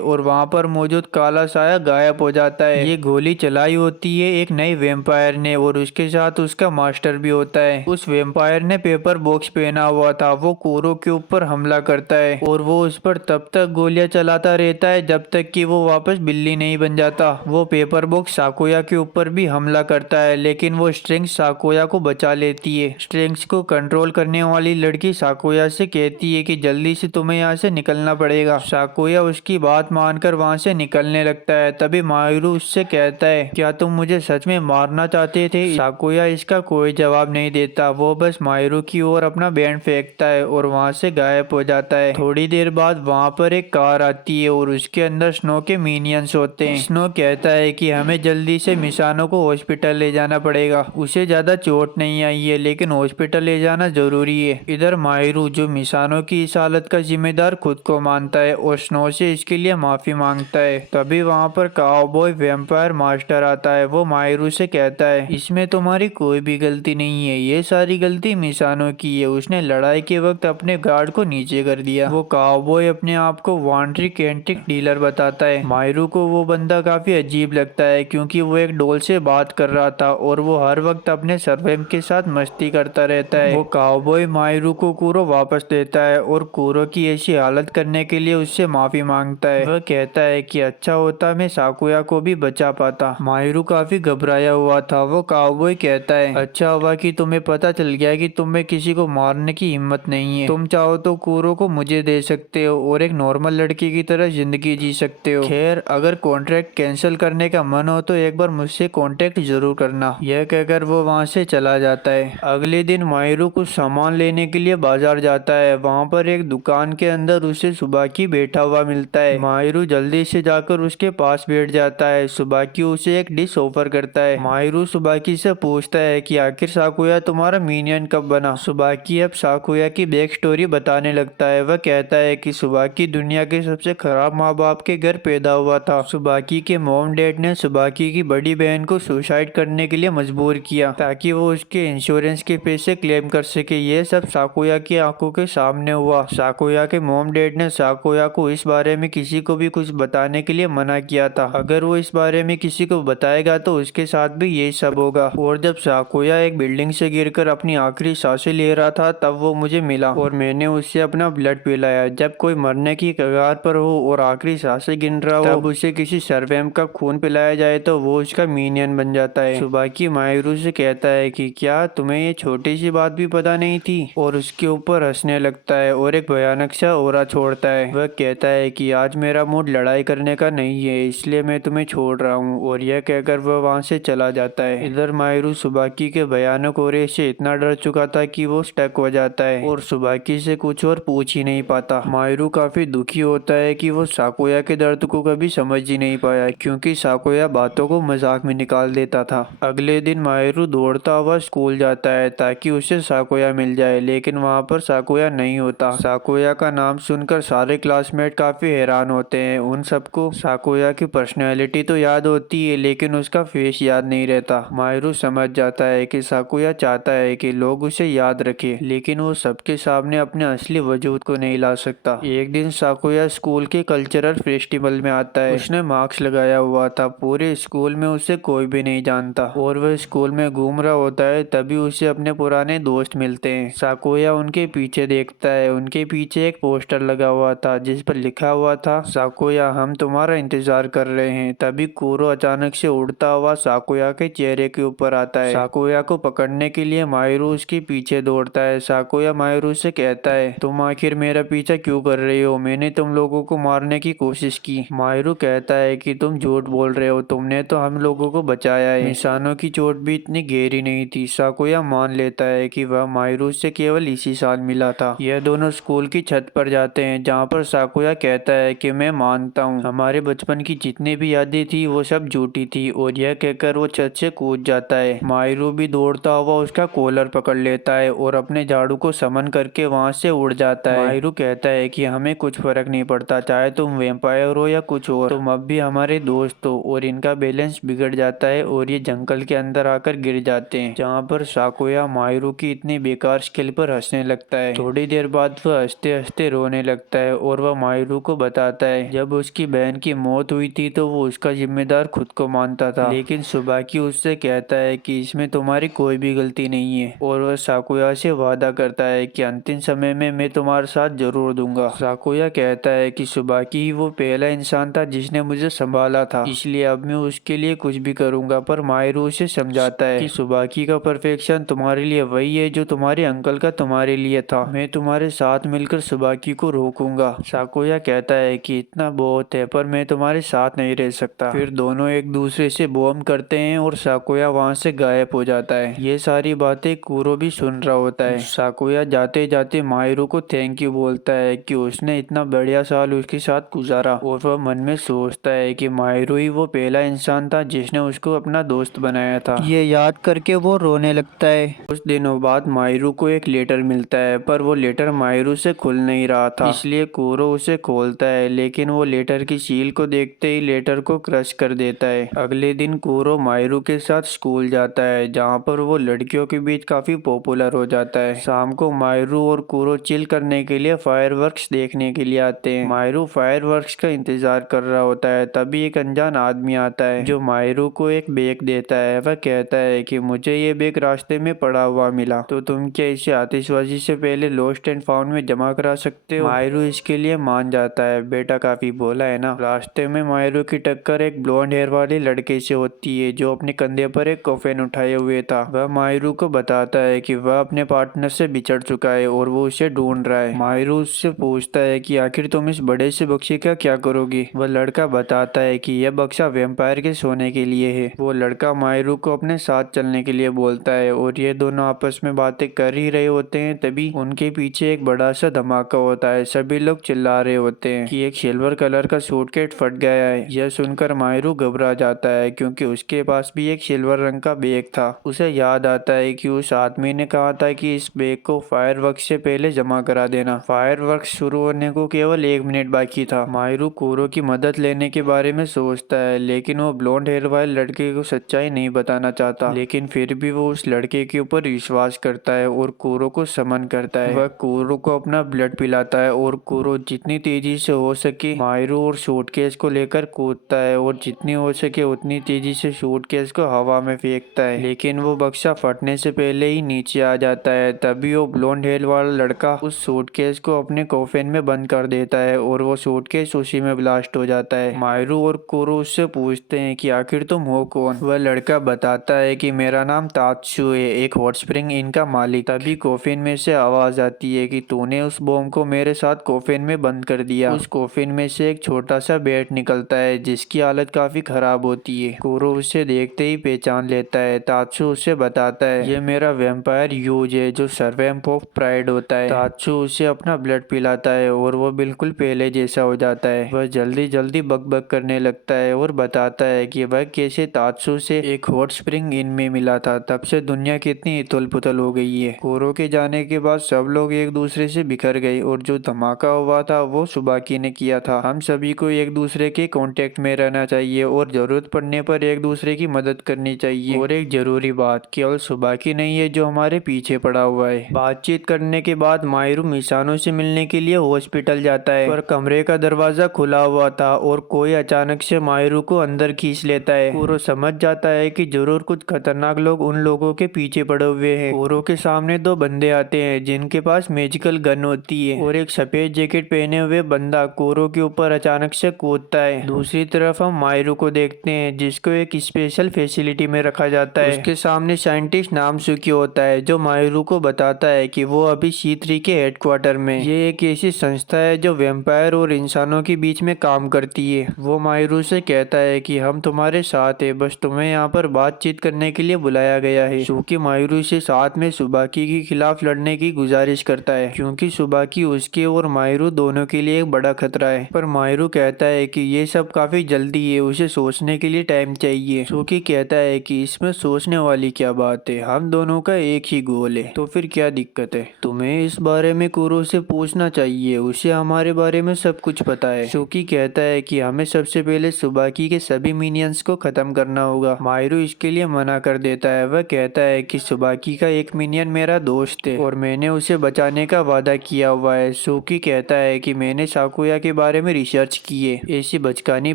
और वहाँ पर मौजूद काला साया गायब हो जाता है। ये गोली चलाई होती है एक नई वेम्पायर ने और उसके साथ उसका मास्टर भी होता है। उस वेम्पायर ने पेपर बॉक्स पहना हुआ था। वो कोरो के ऊपर हमला करता है और वो उस पर तब तक गोलियां चलाता रहता है जब तक कि वो वापस बिल्ली नहीं बन जाता। वो पेपर बॉक्स साकुया के ऊपर भी हमला करता है लेकिन वो स्ट्रिंग्स साकुया को बचा लेती है। स्ट्रिंग्स को कंट्रोल करने वाली लड़की साकुया से कहती है कि जल्दी से तुम्हें यहाँ से निकलना पड़ेगा। साकुया उसकी बात मानकर वहाँ से निकलने लगता है। तभी मायरू उससे कहता है क्या तुम मुझे सच में मारना चाहते थे? साकुया इसका कोई जवाब नहीं देता। वो बस मायरू की ओर अपना बैंड फेंकता है और वहाँ से गायब हो जाता है। थोड़ी देर बाद वहाँ पर एक कार आती है और उसके अंदर स्नो के मिनियंस होते हैं। स्नो कहता है कि हमें जल्दी से मिसानो को हॉस्पिटल ले जाना पड़ेगा। उसे ज्यादा चोट नहीं आई है लेकिन हॉस्पिटल ले जाना जरूरी है। इधर मायरू जो मिसानो की इस हालत का जिम्मेदार खुद को मानता है और स्नो से इसके लिए माफी मांगता है। तभी वहाँ पर काउबॉय वैम्पायर मास्टर आता है। वो मायरू से कहता है इसमें तुम्हारी कोई भी गलती नहीं है। ये सारी गलती मिसानो की है। उसने लड़ाई के वक्त अपने गार्ड को नीचे कर दिया। वो काउबॉय अपने आप को वांट्री कैंटिक डीलर बताता है। मायरू को वो बंदा काफी अजीब लगता है क्योंकि वो एक डोल से बात कर रहा था और वो हर वक्त अपने सर्वेम के साथ मस्ती करता रहता है। वो काउबॉय मायरू को कूरो वापस देता है और कूरो की ऐसी हालत करने के लिए उससे माफी मांगता है। वह कहता है कि अच्छा होता मैं साकुया को भी बचा पाता। मायरू काफी घबराया हुआ था। वो काउबॉय कहता है अच्छा हुआ कि तुम्हें पता चल गया कि तुम में किसी को मारने की हिम्मत नहीं है। तुम चाहो तो कूरो को मुझे दे सकते हो और एक नॉर्मल लड़की की तरह जिंदगी जी सकते हो। खैर अगर कॉन्ट्रैक्ट कैंसिल करने का मन हो तो एक बार मुझसे कॉन्टेक्ट जरूर करना। यह कहकर वो वहाँ से चला जाता है। अगले दिन मायरू कुछ सामान लेने के लिए बाजार जाता है। वहाँ पर एक दुकान के अंदर उसे सुबाकी बैठा हुआ मिलता है। मायरू जल्दी से जाकर उसके पास बैठ जाता है। सुबाकी उसे एक डिश ऑफर करता है। मायरू सुबाकी से पूछता है कि आखिर साकुया तुम्हारा मीनियन कब बना? सुबाकी अब साकुया की बैक स्टोरी बताने लगता है। वह कहता है कि सुबाकी दुनिया के सबसे खराब माँ बाप के घर पैदा हुआ था। सुबाकी के मॉम डैड ने सुबाकी की बड़ी बहन को सुसाइड करने के लिए मजबूर किया ताकि वो उसके इंश्योरेंस के पैसे क्लेम कर सके। ये सब साकुया की आंखों के सामने हुआ। साकुया के मॉम डैड ने साकुया को इस बारे में किसी को भी कुछ बताने के लिए मना किया था। अगर वो इस बारे में किसी को बताएगा तो उसके साथ भी यही सब होगा। और जब साकुया एक बिल्डिंग से गिरकर अपनी आखिरी सांसें ले रहा था तब वो मुझे मिला और मैंने उससे अपना ब्लड पिलाया। जब कोई मरने की कगार पर हो और आखिरी सांसें गिन रहा हो तब उसे किसी सर्वेम का खून पिलाया जाए तो वो उसका मीनियन बन जाता है। सुबाकी मायरू से कहता है कि क्या तुम्हें ये छोटी सी बात भी पता नहीं थी? और उसके ऊपर हंसने लगता है और एक भयानक सा ओरा छोड़ता है। वह कहता है कि आज मेरा मूड लड़ाई करने का नहीं है इसलिए मैं तुम्हें छोड़ रहा हूँ और यह कहकर वह वहाँ से चला जाता है। इधर मायरू सुबाकी के भयानक ओरे से इतना डर चुका था कि वो स्टक हो जाता है और सुबाकी से कुछ और पूछ ही नहीं पाता। मायरू काफी दुखी होता है कि वो साकुया के दर्द को कभी समझ ही नहीं पाया क्योंकि साकुया बातों को मजाक में निकाल देता था। अगले दिन मायरू दौड़ता हुआ स्कूल जाता है ताकि उसे साकुया मिल जाए लेकिन वहाँ पर साकुया नहीं होता। साकुया का नाम सुनकर सारे क्लासमेट काफी हैरान होते हैं। उन सबको साकुया की पर्सनैलिटी तो याद होती है लेकिन उसका फेस याद नहीं रहता। मायरू समझ जाता है कि साकुया चाहता है कि लोग उसे याद रखें लेकिन वो सबके सामने अपने असली वजूद को नहीं ला सकता। एक दिन साकुया स्कूल के कल्चरल फेस्टिवल में आता है। उसने मास्क लगाया हुआ था। पूरे स्कूल में उसे कोई भी नहीं जानता और वह स्कूल में घूम रहा होता है तभी उसे अपने पुराने दोस्त मिलते हैं। साकुया उनके पीछे देखता है। उनके पीछे एक पोस्टर लगा हुआ था जिस पर लिखा हुआ था साकुया हम तुम्हारा इंतजार कर रहे हैं। तभी कूरो अचानक से उड़ता हुआ साकुया के चेहरे के ऊपर आता है। साकुया को पकड़ने के लिए मायरू उसके पीछे दौड़ता है। साकुया मायरू से कहता है तुम आखिर मेरा पीछा क्यों कर रही हो? मैंने तुम लोगों को मारने की कोशिश की। मायरू कहता है कि तुम झूठ बोल रहे हो। तुमने तो हम लोगों को बचाया है। मिसानो की चोट भी इतनी गहरी नहीं थी। साकुया मान लेता है कि वह मायरू से केवल इसी साल मिला था। यह दोनों स्कूल की छत पर जाते हैं जहाँ पर साकुया कहता है कि मैं मानता हूँ हमारे बचपन की जितनी भी यादें थी वो सब झूठी थी और यह कहकर वो छत से कूद जाता है। मायरू भी दौड़ता हुआ उसका कॉलर पकड़ लेता है और अपने झाड़ू को समन करके वहाँ से उड़ जाता है। माहिरू कहता है कि हमें कुछ फर्क नहीं पड़ता, चाहे तुम वेम्पायर हो या कुछ और, तुम अब भी हमारे दोस्त हो। और इनका बैलेंस बिगड़ जाता है और ये जंगल के अंदर आकर गिर जाते हैं, जहाँ पर साकुया माहिरू की इतनी बेकार स्किल पर हंसने लगता है। थोड़ी देर बाद वह हंसते हंसते रोने लगता है और वह माहिरू को बताता है जब उसकी बहन की मौत हुई थी तो वो उसका जिम्मेदार खुद को मानता था, लेकिन सुबाकी उससे कहता है कि इसमें तुम्हारी कोई भी गलती नहीं है। और वह साकुया से वादा करता है कि अंतिम समय में मैं तुम्हारा साथ जरूर दूंगा। साकुया कहता है कि सुबाकी ही वो पहला इंसान था जिसने मुझे संभाला था, इसलिए अब मैं उसके लिए कुछ भी करूंगा। पर माहिरू उसे समझाता है कि सुबाकी का परफेक्शन तुम्हारे लिए वही है जो तुम्हारे अंकल का तुम्हारे लिए था। मैं तुम्हारे साथ मिलकर सुबाकी को रोकूंगा। साकुया कहता है कि इतना बहुत है, पर मैं तुम्हारे साथ नहीं रह सकता। फिर दोनों एक दूसरे से बॉम्ब करते हैं और साकुया वहाँ से गायब हो जाता है। ये सारी बातें कुरो भी सुन रहा होता है। साकुया जाते जाते माहिरू को थैंक यू बोलता है कि उसने इतना बढ़िया साल उसके साथ गुजारा, और वह मन में सोचता है कि माहिरू ही वो पहला इंसान था जिसने उसको अपना दोस्त बनाया था। ये याद करके वो रोने लगता है। कुछ दिनों बाद माहिरू को एक लेटर मिलता है, पर वो लेटर माहिरू से खुल नहीं रहा था, इसलिए कुरो उसे खोलता है, लेकिन वो लेटर की सील को देखते ही लेटर को क्रश कर देता है। अगले दिन कुरो माहिरू के साथ स्कूल जाता है, जहाँ पर वो लड़कियों के बीच काफी पॉपुलर हो जाता है। शाम को माहिरू और कुरो चिल करने के लिए फायरवर्क्स देखने के लिए आते हैं। माहिरू फायरवर्क्स का इंतजार कर रहा होता है, तभी एक अनजान आदमी आता है जो माहिरू को एक बैग देता है। वह कहता है कि मुझे ये बैग रास्ते में पड़ा हुआ मिला, तो तुम क्या इसे आतिशबाजी से पहले लॉस्ट एंड फाउंड में जमा करा सकते हो। माहिरू इसके लिए मान जाता है, बेटा काफी भोला है ना। रास्ते में माहिरू की टक्कर एक ब्लॉन्ड हेयर वाले लड़के से होती है जो अपने कंधे पर एक कॉफिन उठाए हुए था। वह माहिरू को बताता है कि वह अपने पार्टनर से बिछड़ चुका है और वो उसे ढूंढ रहा है। माहिरू उससे पूछता है कि आखिर तुम इस बड़े से बक्से का क्या करोगी। वह लड़का बताता है कि यह बक्सा वेम्पायर के सोने के लिए है। वो लड़का माहिरू को अपने साथ चलने के लिए बोलता है और ये दोनों आपस में बातें कर ही रहे होते हैं, तभी उनके पीछे एक बड़ा सा धमाका होता है। सभी लोग चिल्ला रहे होते हैं कि एक सिल्वर कलर का सूटकेस फट गया है। यह सुनकर माहिरू घबरा जाता है क्योंकि उसके पास भी एक सिल्वर रंग का बैग था। उसे याद आता है कि उस आदमी ने कहा था कि इस बैग को फायरवर्क्स से पहले जमा करा देना। फायरवर्क्स शुरू होने को केवल 1 मिनट बाकी था। माहिरू कुरो की मदद लेने के बारे में सोचता है, लेकिन वो ब्लॉन्ड हेयर वाले लड़के को सच्चाई नहीं बताना चाहता, लेकिन फिर भी वो उस लड़के के ऊपर विश्वास करता है और कुरो को समन करता है। वह कुरो को अपना ब्लड पिलाता है और कुरो जितनी तेजी से हो सके माहिरू और सूटकेस को लेकर कूदता है और जितनी हो सके उतनी तेजी से सूटकेस को हवा में फेंकता है, लेकिन वो बक्सा फटने से पहले ही नीचे आ जाता है। तभी वो ब्लॉन्ड हेयर वाला लड़का उस सूटकेस को अपने कॉफिन में बंद कर देता है और वो सूटकेस उसी में ब्लास्ट हो जाता है। माहिरू और कुरो उससे पूछते हैं कि आखिर तुम हो कौन। वह लड़का बताता है कि मेरा नाम तात्सु है, एक हॉट स्प्रिंग इन का मालिक। तभी कॉफिन में से आवाज आती है कि तूने उस बॉम्ब को मेरे साथ कॉफिन में बंद कर दिया। उस कॉफिन में से एक छोटा सा बैट निकलता है जिसकी हालत काफी खराब होती है। कुरो उसे देखते ही पहचान लेता है। तात्सु उसे बताता है ये मेरा वेम्पायर यूज है जो सर्वेम्प ऑफ प्राइड होता है। तात्सु उसे अपना ब्लड पिलाता है और वो बिल्कुल पहले जैसा हो जाता है। वह जल्दी जल्दी बक बक करने लगता है और बताता है कि वह कैसे तात्सु से एक हॉट स्प्रिंग इन में मिला था, तब से दुनिया कितनी इथल पुथल हो गई है। कुरो के जाने के बाद सब लोग एक दूसरे से बिखर गए और जो धमाका हुआ था वो सुबाकी ने किया था। हम सभी को एक दूसरे के कांटेक्ट में रहना चाहिए और जरूरत पड़ने पर एक दूसरे की मदद करनी चाहिए। और एक जरूरी बात, केवल सुबाकी नहीं है जो हमारे पीछे पड़ा हुआ है। बातचीत करने के बाद माहिरू मिसानो से मिलने के लिए हॉस्पिटल जाता है, पर कमरे का दरवाजा खुला हुआ था और कोई अचानक से माहिरू को अंदर खींच लेता है। कुरो समझ जाता है कि जरूर कुछ खतरनाक लोग उन लोगों के पीछे पड़े हुए हैं। कुरो के सामने 2 बंदे आते हैं जिनके पास मैजिकल गन होती है और एक सफेद जैकेट पहने हुए बंदा कुरो के ऊपर अचानक से कूदता है। दूसरी तरफ हम माहिरू को देखते हैं जिसको एक स्पेशल फैसिलिटी में रखा जाता है। उसके सामने साइंटिस्ट नामसुकी होता है जो माहिरू को बताता है कि वो अभी C3 के हेडक्वार्टर में। ये एक ऐसी संस्था है जो वेम्पायर और इंसानों के बीच में काम करती है। वो माहिरू से कहता है कि हम तुम्हारे साथ है, बस तुम्हें यहाँ पर बातचीत करने के लिए बुलाया गया है। सुकी माहिरू से साथ में सुबाकी के खिलाफ लड़ने की गुजारिश करता है क्योंकि सुबाकी उसके और माहिरू दोनों के लिए एक बड़ा खतरा है। पर माहिरू कहता है कि ये सब काफी जल्दी है, उसे सोचने के लिए टाइम चाहिए। सुकी कहता है कि इसमें सोचने वाली क्या बात है, हम दोनों का एक ही गोल है, तो फिर क्या दिक्कत है? तुम्हें इस बारे में कुरो से पूछना चाहिए, उसे हमारे बारे में सब कुछ पता है। शोकी कहता है कि हमें सबसे पहले सुबाकी के सभी मिनियंस को खत्म करना होगा। माहिरू इसके लिए मना कर देता है। वह कहता है कि सुबाकी का एक मिनियन मेरा दोस्त है और मैंने उसे बचाने का वादा किया हुआ है। शोकी कहता है कि मैंने साकुया के बारे में रिसर्च की है, ऐसी बचकानी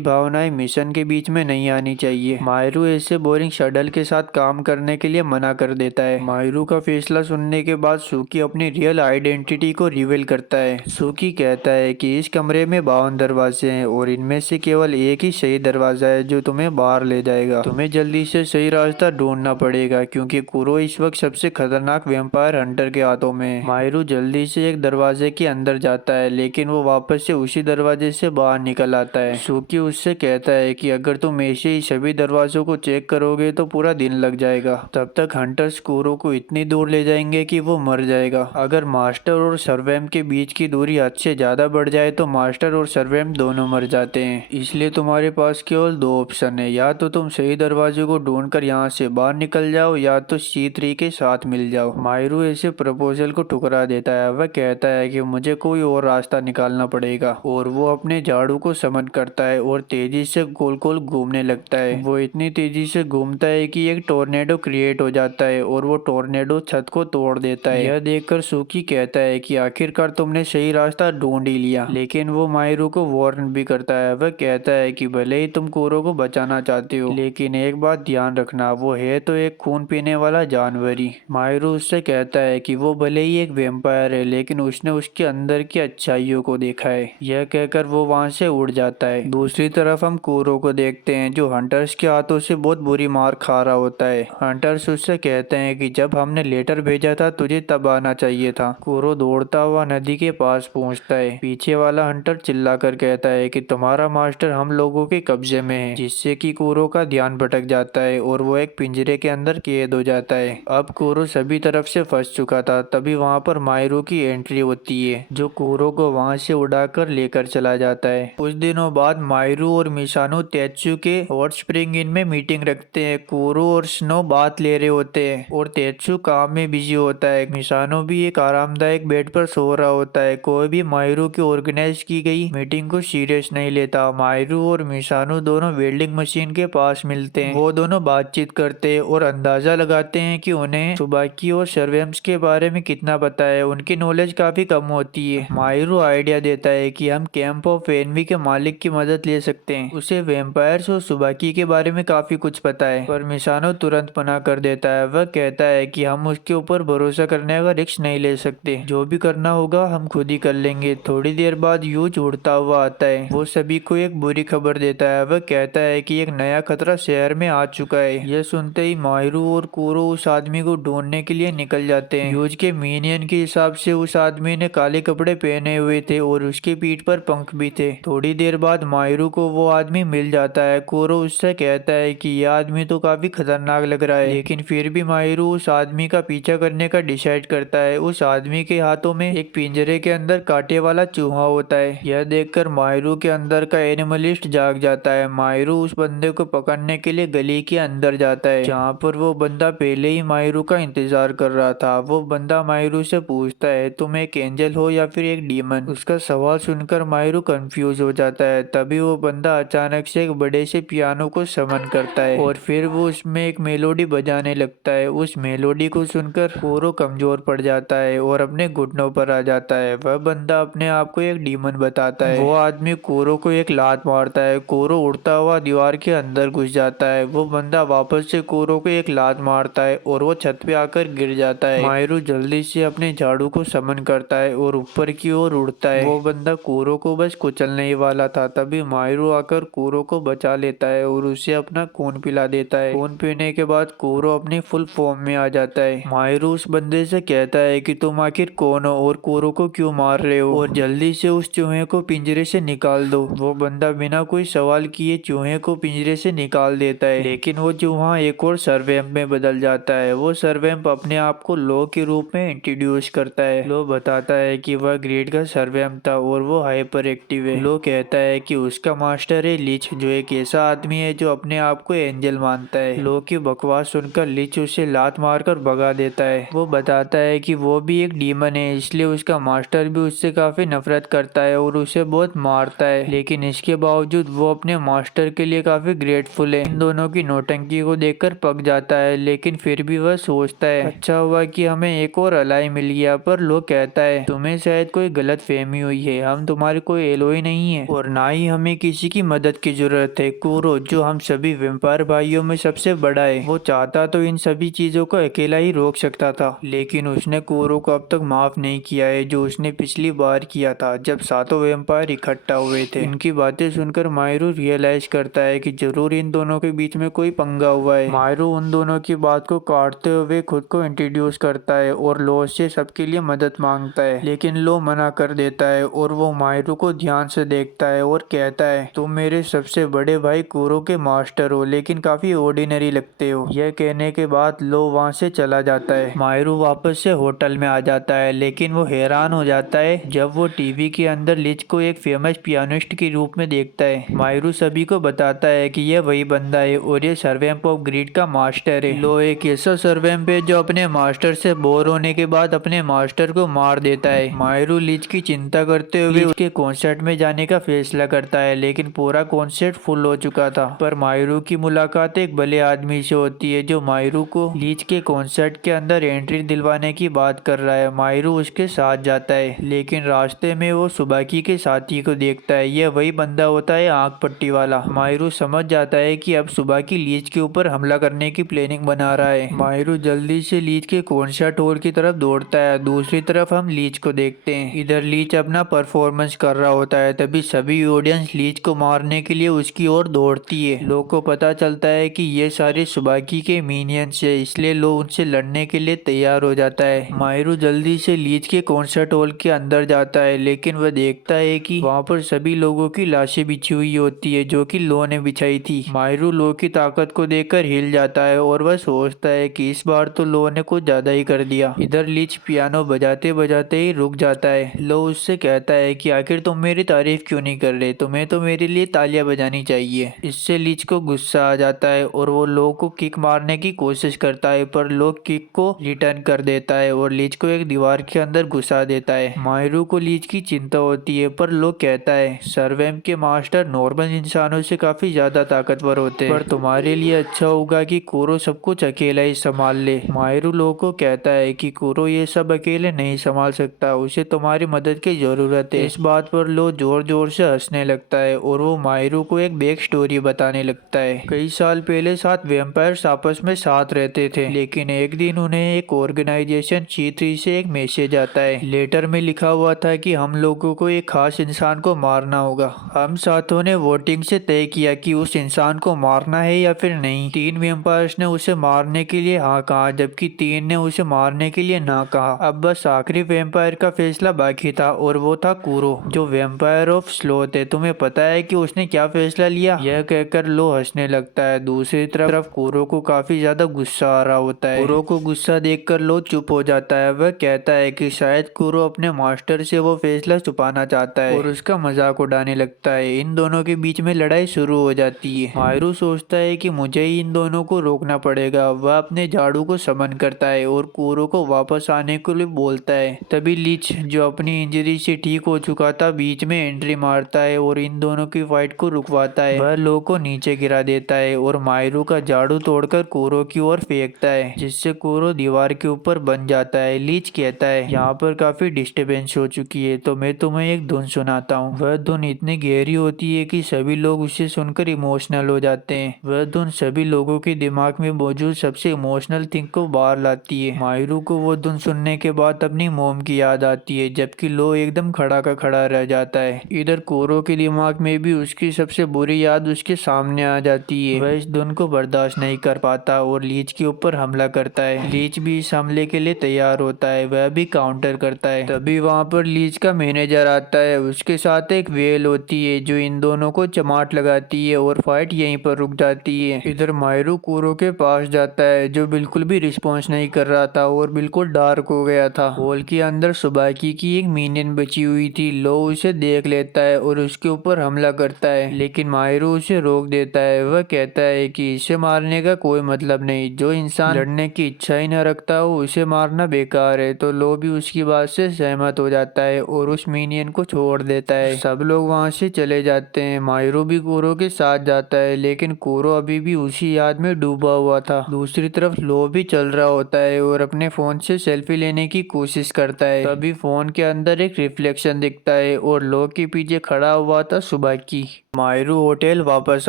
भावनाएं मिशन के बीच में नहीं आनी चाहिए। माहिरू ऐसे बोरिंग शटल के साथ काम करने के लिए मना कर देता है। माहिरू का फैसला सुनने के बाद शोकी अपनी रियल आइडेंटिटी को रिवील करता है। शोकी कहता है कि इस कमरे में 52 दरवाजे हैं और इनमें से केवल एक ही सही दरवाजा है जो तुम्हें बाहर ले जाएगा। तुम्हें जल्दी से सही रास्ता ढूंढना पड़ेगा क्योंकि कुरो इस वक्त सबसे खतरनाक वेम्पायर हंटर के हाथों में है। माहिरू जल्दी से एक दरवाजे के अंदर जाता है लेकिन वो वापस से उसी दरवाजे से बाहर निकल आता है। शोकी उससे कहता है कि अगर तुम ऐसे ही सभी दरवाजों को चेक करोगे तो पूरा दिन लग जाएगा। तब तक हंटर्स कुरो को इतनी दूर ले जाएंगे कि वो मर जाएगा। अगर मास्टर और सर्वेम के बीच की दूरी हद से ज्यादा बढ़ जाए तो मास्टर और सर्वेम दोनों मर जाते हैं। इसलिए तुम्हारे पास केवल दो ऑप्शन है, या तो तुम सही दरवाजे को ढूंढकर यहाँ से बाहर निकल जाओ या तो C3 के साथ मिल जाओ। माहिरू ऐसे प्रपोजल को ठुकरा देता है। वह कहता है कि मुझे कोई और रास्ता निकालना पड़ेगा और वो अपने झाड़ू को समन करता है और तेजी से गोल गोल घूमने लगता है। वो इतनी तेजी से घूमता है कि एक टोर्नेडो क्रिएट हो जाता है और वो टोर्नेडो छत को तोड़ देता है। यह देखकर शोकी कहता है कि आखिरकार तुमने सही रास्ता ढूंढ ही लिया। लेकिन वो माहिरू को वार्न भी करता है। वह कहता है कि भले ही तुम कुरो को बचाना चाहते हो लेकिन एक बात ध्यान रखना, वो है तो एक खून पीने वाला जानवर ही। माहिरू उससे कहता है कि वो भले ही एक वेम्पायर है लेकिन उसने उसके अंदर की अच्छाइयों को देखा है। यह कहकर वो वहां से उड़ जाता है। दूसरी तरफ हम कुरो को देखते हैं जो हंटर्स के हाथों से बहुत बुरी मार खा रहा होता है। हंटर्स उससे कहते हैं कि जब हमने लेटर भेजा था तुझे तब आना चाहिए था। कुरो दौड़ता हुआ नदी के पास पहुंचता है। पीछे वाला हंटर चिल्लाकर कहता है कि तुम्हारा मास्टर हम लोगों के कब्जे में है, जिससे कि कुरो का ध्यान भटक जाता है और वो एक पिंजरे के अंदर कैद हो जाता है। अब कुरो सभी तरफ से फंस चुका था। तभी वहाँ पर माहिरू की एंट्री होती है जो कुरो को वहाँ से उड़ाकर लेकर चला जाता है। कुछ दिनों बाद माहिरू और मिसानो तेत्सु के हॉट स्प्रिंग इन में मीटिंग रखते हैं। कुरो और स्नो बात ले रहे होते हैं और तेत्सु काम में बिजी होता है। मिसानो भी एक आरामदायक बेड पर सो रहा होता है। कोई भी माहिरू की ऑर्गेनाइज की गई मीटिंग को सीरियस नहीं लेता। माहिरू और मिसानो दोनों वेल्डिंग मशीन के पास मिलते हैं। वो दोनों बातचीत करते हैं और अंदाजा लगाते हैं कि उन्हें सुबाकी और सर्वेम्स के बारे में कितना पता है। उनकी नॉलेज काफी कम होती है। माहिरू आइडिया देता है कि हम कैंप ऑफ एनवी के मालिक की मदद ले सकते हैं, उसे वेम्पायर्स और सुबाकी के बारे में काफी कुछ पता है। पर मिसानो तुरंत मना कर देता है। वह कहता है कि हम उसके ऊपर भरोसा करने का रिस्क नहीं ले सकते, जो भी करना होगा हम खुद ही कर लेंगे। थोड़ी देर बाद यूज उड़ता हुआ आता है। वो सभी को एक बुरी खबर देता है। वह कहता है कि एक नया खतरा शहर में आ चुका है। यह सुनते ही माहिरू और कुरो उस आदमी को ढूंढने के लिए निकल जाते हैं। यूज के मीनियन के हिसाब से उस आदमी ने काले कपड़े पहने हुए थे और उसके पीठ पर पंख भी थे। थोड़ी देर बाद माहिरू को वो आदमी मिल जाता है। कुरो उससे कहता है कि यह आदमी तो काफी खतरनाक लग रहा है, लेकिन फिर भी माहिरू उस आदमी का पीछा करने का डिसाइड करता है। उस आदमी के हाथों में एक पिंजरे के अंदर कांटे वाला चूहा होता है। यह देखकर माहिरू के अंदर का एनिमलिस्ट जाग जाता है। माहिरू उस बंदे को पकड़ने के लिए गली के अंदर जाता है जहाँ पर वो बंदा पहले ही माहिरू का इंतजार कर रहा था। वो बंदा माहिरू से पूछता है तुम एक एंजल हो या फिर एक डीमन। उसका सवाल सुनकर माहिरू कंफ्यूज हो जाता है। तभी वो बंदा अचानक से एक बड़े से पियानो को समन करता है और फिर वो उसमें एक मेलोडी बजाने लगता है। उस मेलोडी को सुनकर कुरो कमजोर पड़ जाता है और अपने घुटनों पर आ जाता है। वह बंदा अपने आप को एक डीमन बताता है। वो आदमी कुरो को एक लात मारता है। कुरो उड़ता हुआ दीवार के अंदर घुस जाता है। वो बंदा वापस से कुरो को एक लात मारता है और वो छत पे आकर गिर जाता है। माहिरू जल्दी से अपने झाड़ू को समन करता है और ऊपर की ओर उड़ता है। वो बंदा कुरो को बस कुचलने ही वाला था। तभी माहिरू आकर कुरो को बचा लेता है और उसे अपना खून पिला देता है। खून पीने के बाद कुरो अपनी फुल फॉर्म में आ जाता है। माहिरू उस बंदे से कहता है कि तुम आखिर कौन हो और कुरो को क्यों मार रहे हो और जल्दी से उस चूहे को पिंजरे से निकाल दो। वो बंदा बिना कोई सवाल किए चूहे को पिंजरे से निकाल देता है, लेकिन वो चूहा एक और सर्वेम्प में बदल जाता है। वो सर्वेम्प अपने आप को लो के रूप में इंट्रोड्यूस करता है। लो बताता है कि वह ग्रेड का सर्वेम्प था और वो हाइपर एक्टिव है। लो कहता है कि उसका मास्टर है लीच, जो एक ऐसा आदमी है जो अपने आप को एंजल मानता है। लो की बकवास सुनकर देखकर लीच उसे लात मारकर भगा देता है। वो बताता है कि वो भी एक डीमन है, इसलिए उसका मास्टर भी उससे काफी नफरत करता है और उसे बहुत मारता है, लेकिन इसके बावजूद वो अपने मास्टर के लिए काफी ग्रेटफुल है। इन दोनों की नौटंकी को देखकर पक जाता है, लेकिन फिर भी वह सोचता है अच्छा हुआ कि हमें एक और अलाई मिल गया। पर लो कहता है तुम्हें शायद कोई गलत फहमी हुई है, हम तुम्हारे कोई एलोई नहीं है और ना ही हमें किसी की मदद की जरूरत है। कुरो जो हम सभी वेम्पायर भाइयों में सबसे बड़ा है, वो चाहता तो इन सभी चीजों को अकेला ही रोक सकता था, लेकिन उसने कुरो को अब तक माफ नहीं किया है जो उसने पिछली बार किया था जब सातों वेम्पायर इकट्ठा हुए थे। इनकी बातें सुनकर मायरू रियलाइज करता है कि जरूर इन दोनों के बीच में कोई पंगा हुआ है। मायरू उन दोनों की बात को काटते हुए खुद को इंट्रोड्यूस करता है और लो से सबके लिए मदद मांगता है, लेकिन लो मना कर देता है और वो मायरू को ध्यान से देखता है और कहता है तुम मेरे सबसे बड़े भाई कुरो के मास्टर हो, लेकिन काफी ऑर्डिनरी लगते हो। यह कहने के बाद लो वहाँ से चला जाता है। मायरू वापस से होटल में आ जाता है, लेकिन वो हैरान हो जाता है जब वो टीवी के अंदर लिच को एक फेमस पियानिस्ट के रूप में देखता है। मायरू सभी को बताता है कि यह वही बंदा है और ये सर्वेंट ऑफ ग्रीड का मास्टर है। लो एक ऐसा सर्वेंट है जो अपने मास्टर से बोर होने के बाद अपने मास्टर को मार देता है। मायरू लिच की चिंता करते हुए उसके कॉन्सर्ट में जाने का फैसला करता है, लेकिन पूरा कॉन्सर्ट फुल हो चुका था। पर मायरू की मुलाकात एक भले आदमी से होती है जो मायरू को लीच के कॉन्सर्ट के अंदर एंट्री दिलवाने की बात कर रहा है। मायरू उसके साथ जाता है, लेकिन रास्ते में वो सुबाकी के साथी को देखता है। यह वही बंदा होता है आंख पट्टी वाला। मायरू समझ जाता है कि अब सुबाकी लीच के ऊपर हमला करने की प्लानिंग बना रहा है। मायरू जल्दी से लीच के कॉन्सर्ट हॉल की तरफ दौड़ता है। दूसरी तरफ हम लीच को देखते हैं, इधर लीच अपना परफॉर्मेंस कर रहा होता है। तभी सभी ऑडियंस लीच को मारने के लिए उसकी ओर दौड़ती है। लो को पता चलता है कि ये सारे सुबाकी के मिनियंस है, इसलिए लो उनसे लड़ने के लिए तैयार हो जाता है। मायरू जल्दी से लीच के कॉन्सर्ट हॉल के अंदर जाता है, लेकिन वह देखता है कि वहाँ पर सभी लोगों की लाशें बिछी हुई होती है जो कि लो ने बिछाई थी। मायरू लो की ताकत को देखकर हिल जाता है और वह सोचता है कि इस बार तो लो ने कुछ ज्यादा ही कर दिया। इधर लीच पियानो बजाते बजाते ही रुक जाता है। लो उससे कहता है कि आखिर तुम मेरी तारीफ क्यों नहीं कर रहे, तुम्हें तो मेरे लिए तालियां बजानी चाहिए। इससे लीच को गुस्सा आ जाता है और वो लो को किक मारने की कोशिश करता है, पर लो किक को रिटर्न कर देता है और लीच को एक दीवार के अंदर घुसा देता है। मायरू को लीच की चिंता होती है, पर लो कहता है सर्वेम के मास्टर नॉर्मल इंसानों से काफी ज्यादा ताकतवर होते हैं, पर तुम्हारे लिए अच्छा होगा कि कुरो सब कुछ अकेला ही संभाल ले। मायरू लो को कहता है कि कुरो ये सब अकेले नहीं संभाल सकता, उसे तुम्हारी मदद की जरूरत है। इस बात पर लो जोर जोर से हंसने लगता है और वो मायरू को एक बैक स्टोरी बताने लगता है। कई साल पहले 7 वेम्पायर्स आपस में साथ रहते थे, लेकिन एक दिन उन्हें एक ऑर्गेनाइजेशन C3 से एक मैसेज आता है। लेटर में लिखा हुआ था कि हम लोगों को एक खास इंसान को मारना होगा। हम साथों ने वोटिंग से तय किया कि उस इंसान को मारना है या फिर नहीं। 3 वेम्पायर्स ने उसे मारने के लिए हाँ कहा, जबकि 3 ने उसे मारने के लिए ना कहा। अब बस आखिरी वेम्पायर का फैसला बाकी था और वो था कुरो, जो वेम्पायर ऑफ स्लोथ है। तुम्हें पता है कि उसने क्या फैसला लिया? यह कहकर लो हंसने लगता है। दूसरी तरफ कुरो को काफी ज्यादा गुस्सा आ रहा होता है। कुरो को गुस्सा देखकर लो चुप हो जाता है। वह कहता है कि शायद कुरो अपने मास्टर से वो फैसला छुपाना चाहता है और उसका मजाक उड़ाने लगता है। इन दोनों के बीच में लड़ाई शुरू हो जाती है। मायरू सोचता है कि मुझे ही इन दोनों को रोकना पड़ेगा। वह अपने झाड़ू को समन करता है और कुरो को वापस आने के लिए बोलता है। तभी लीच जो अपनी इंजरी से ठीक हो चुका था बीच में एंट्री मारता है और इन दोनों की फाइट को रुकवाता है। वह लो को नीचे गिरा देता है और मायरू का झाड़ू तोड़कर कुरो की ओर फेंकता है, जिससे कुरो दीवार के ऊपर बन जाता है। लीच कहता है यहाँ पर काफी डिस्टरबेंस हो चुकी है, तो मैं तुम्हें एक धुन सुनाता हूँ। वह धुन इतनी गहरी होती है कि सभी लोग उसे सुनकर इमोशनल हो जाते हैं। वह धुन सभी लोगों के दिमाग में मौजूद सबसे इमोशनल थिंग को बाहर लाती है। मायरू को वो धुन सुनने के बाद अपनी मोम की याद आती है, जबकि लो एकदम खड़ा का खड़ा रह जाता है। इधर कुरो के दिमाग में भी उसकी सबसे बुरी याद उसके सामने आ जाती है। वह इस धुन को बर्दाश्त नहीं कर पाता और लीच के ऊपर हमला करता है। लीच भी इस हमले के लिए तैयार होता है, वह भी काउंटर करता है। तभी वहाँ पर लीच का मैनेजर आता है, उसके साथ एक वेल होती है जो इन दोनों को चमाट लगाती है और फाइट यहीं पर रुक जाती है। इधर मायरू कुरो के पास जाता है, जो बिल्कुल भी रिस्पॉन्स नहीं कर रहा था और बिल्कुल डार्क हो गया था। हॉल के अंदर सुबाकी की एक मिनियन बची हुई थी। लो उसे देख लेता है और उसके ऊपर हमला करता है, लेकिन मायरू उसे रोक देता है। वह कहता है कि इसे मारने का कोई मतलब नहीं। जो इंसान लड़ने की इच्छा ही न रखता हो उसे मारना बेकार है। तो लो भी उसकी बात से सहमत हो जाता है और उस मिनियन को छोड़ देता है। सब लोग वहाँ से चले जाते हैं। माहिरो भी कुरो के साथ जाता है, लेकिन कुरो अभी भी उसी याद में डूबा हुआ था। दूसरी तरफ लो भी चल रहा होता है और अपने फोन से सेल्फी लेने की कोशिश करता है। तभी फोन के अंदर एक रिफ्लेक्शन दिखता है और लो के पीछे खड़ा हुआ था सुबाकी। माहिरो होटल वापस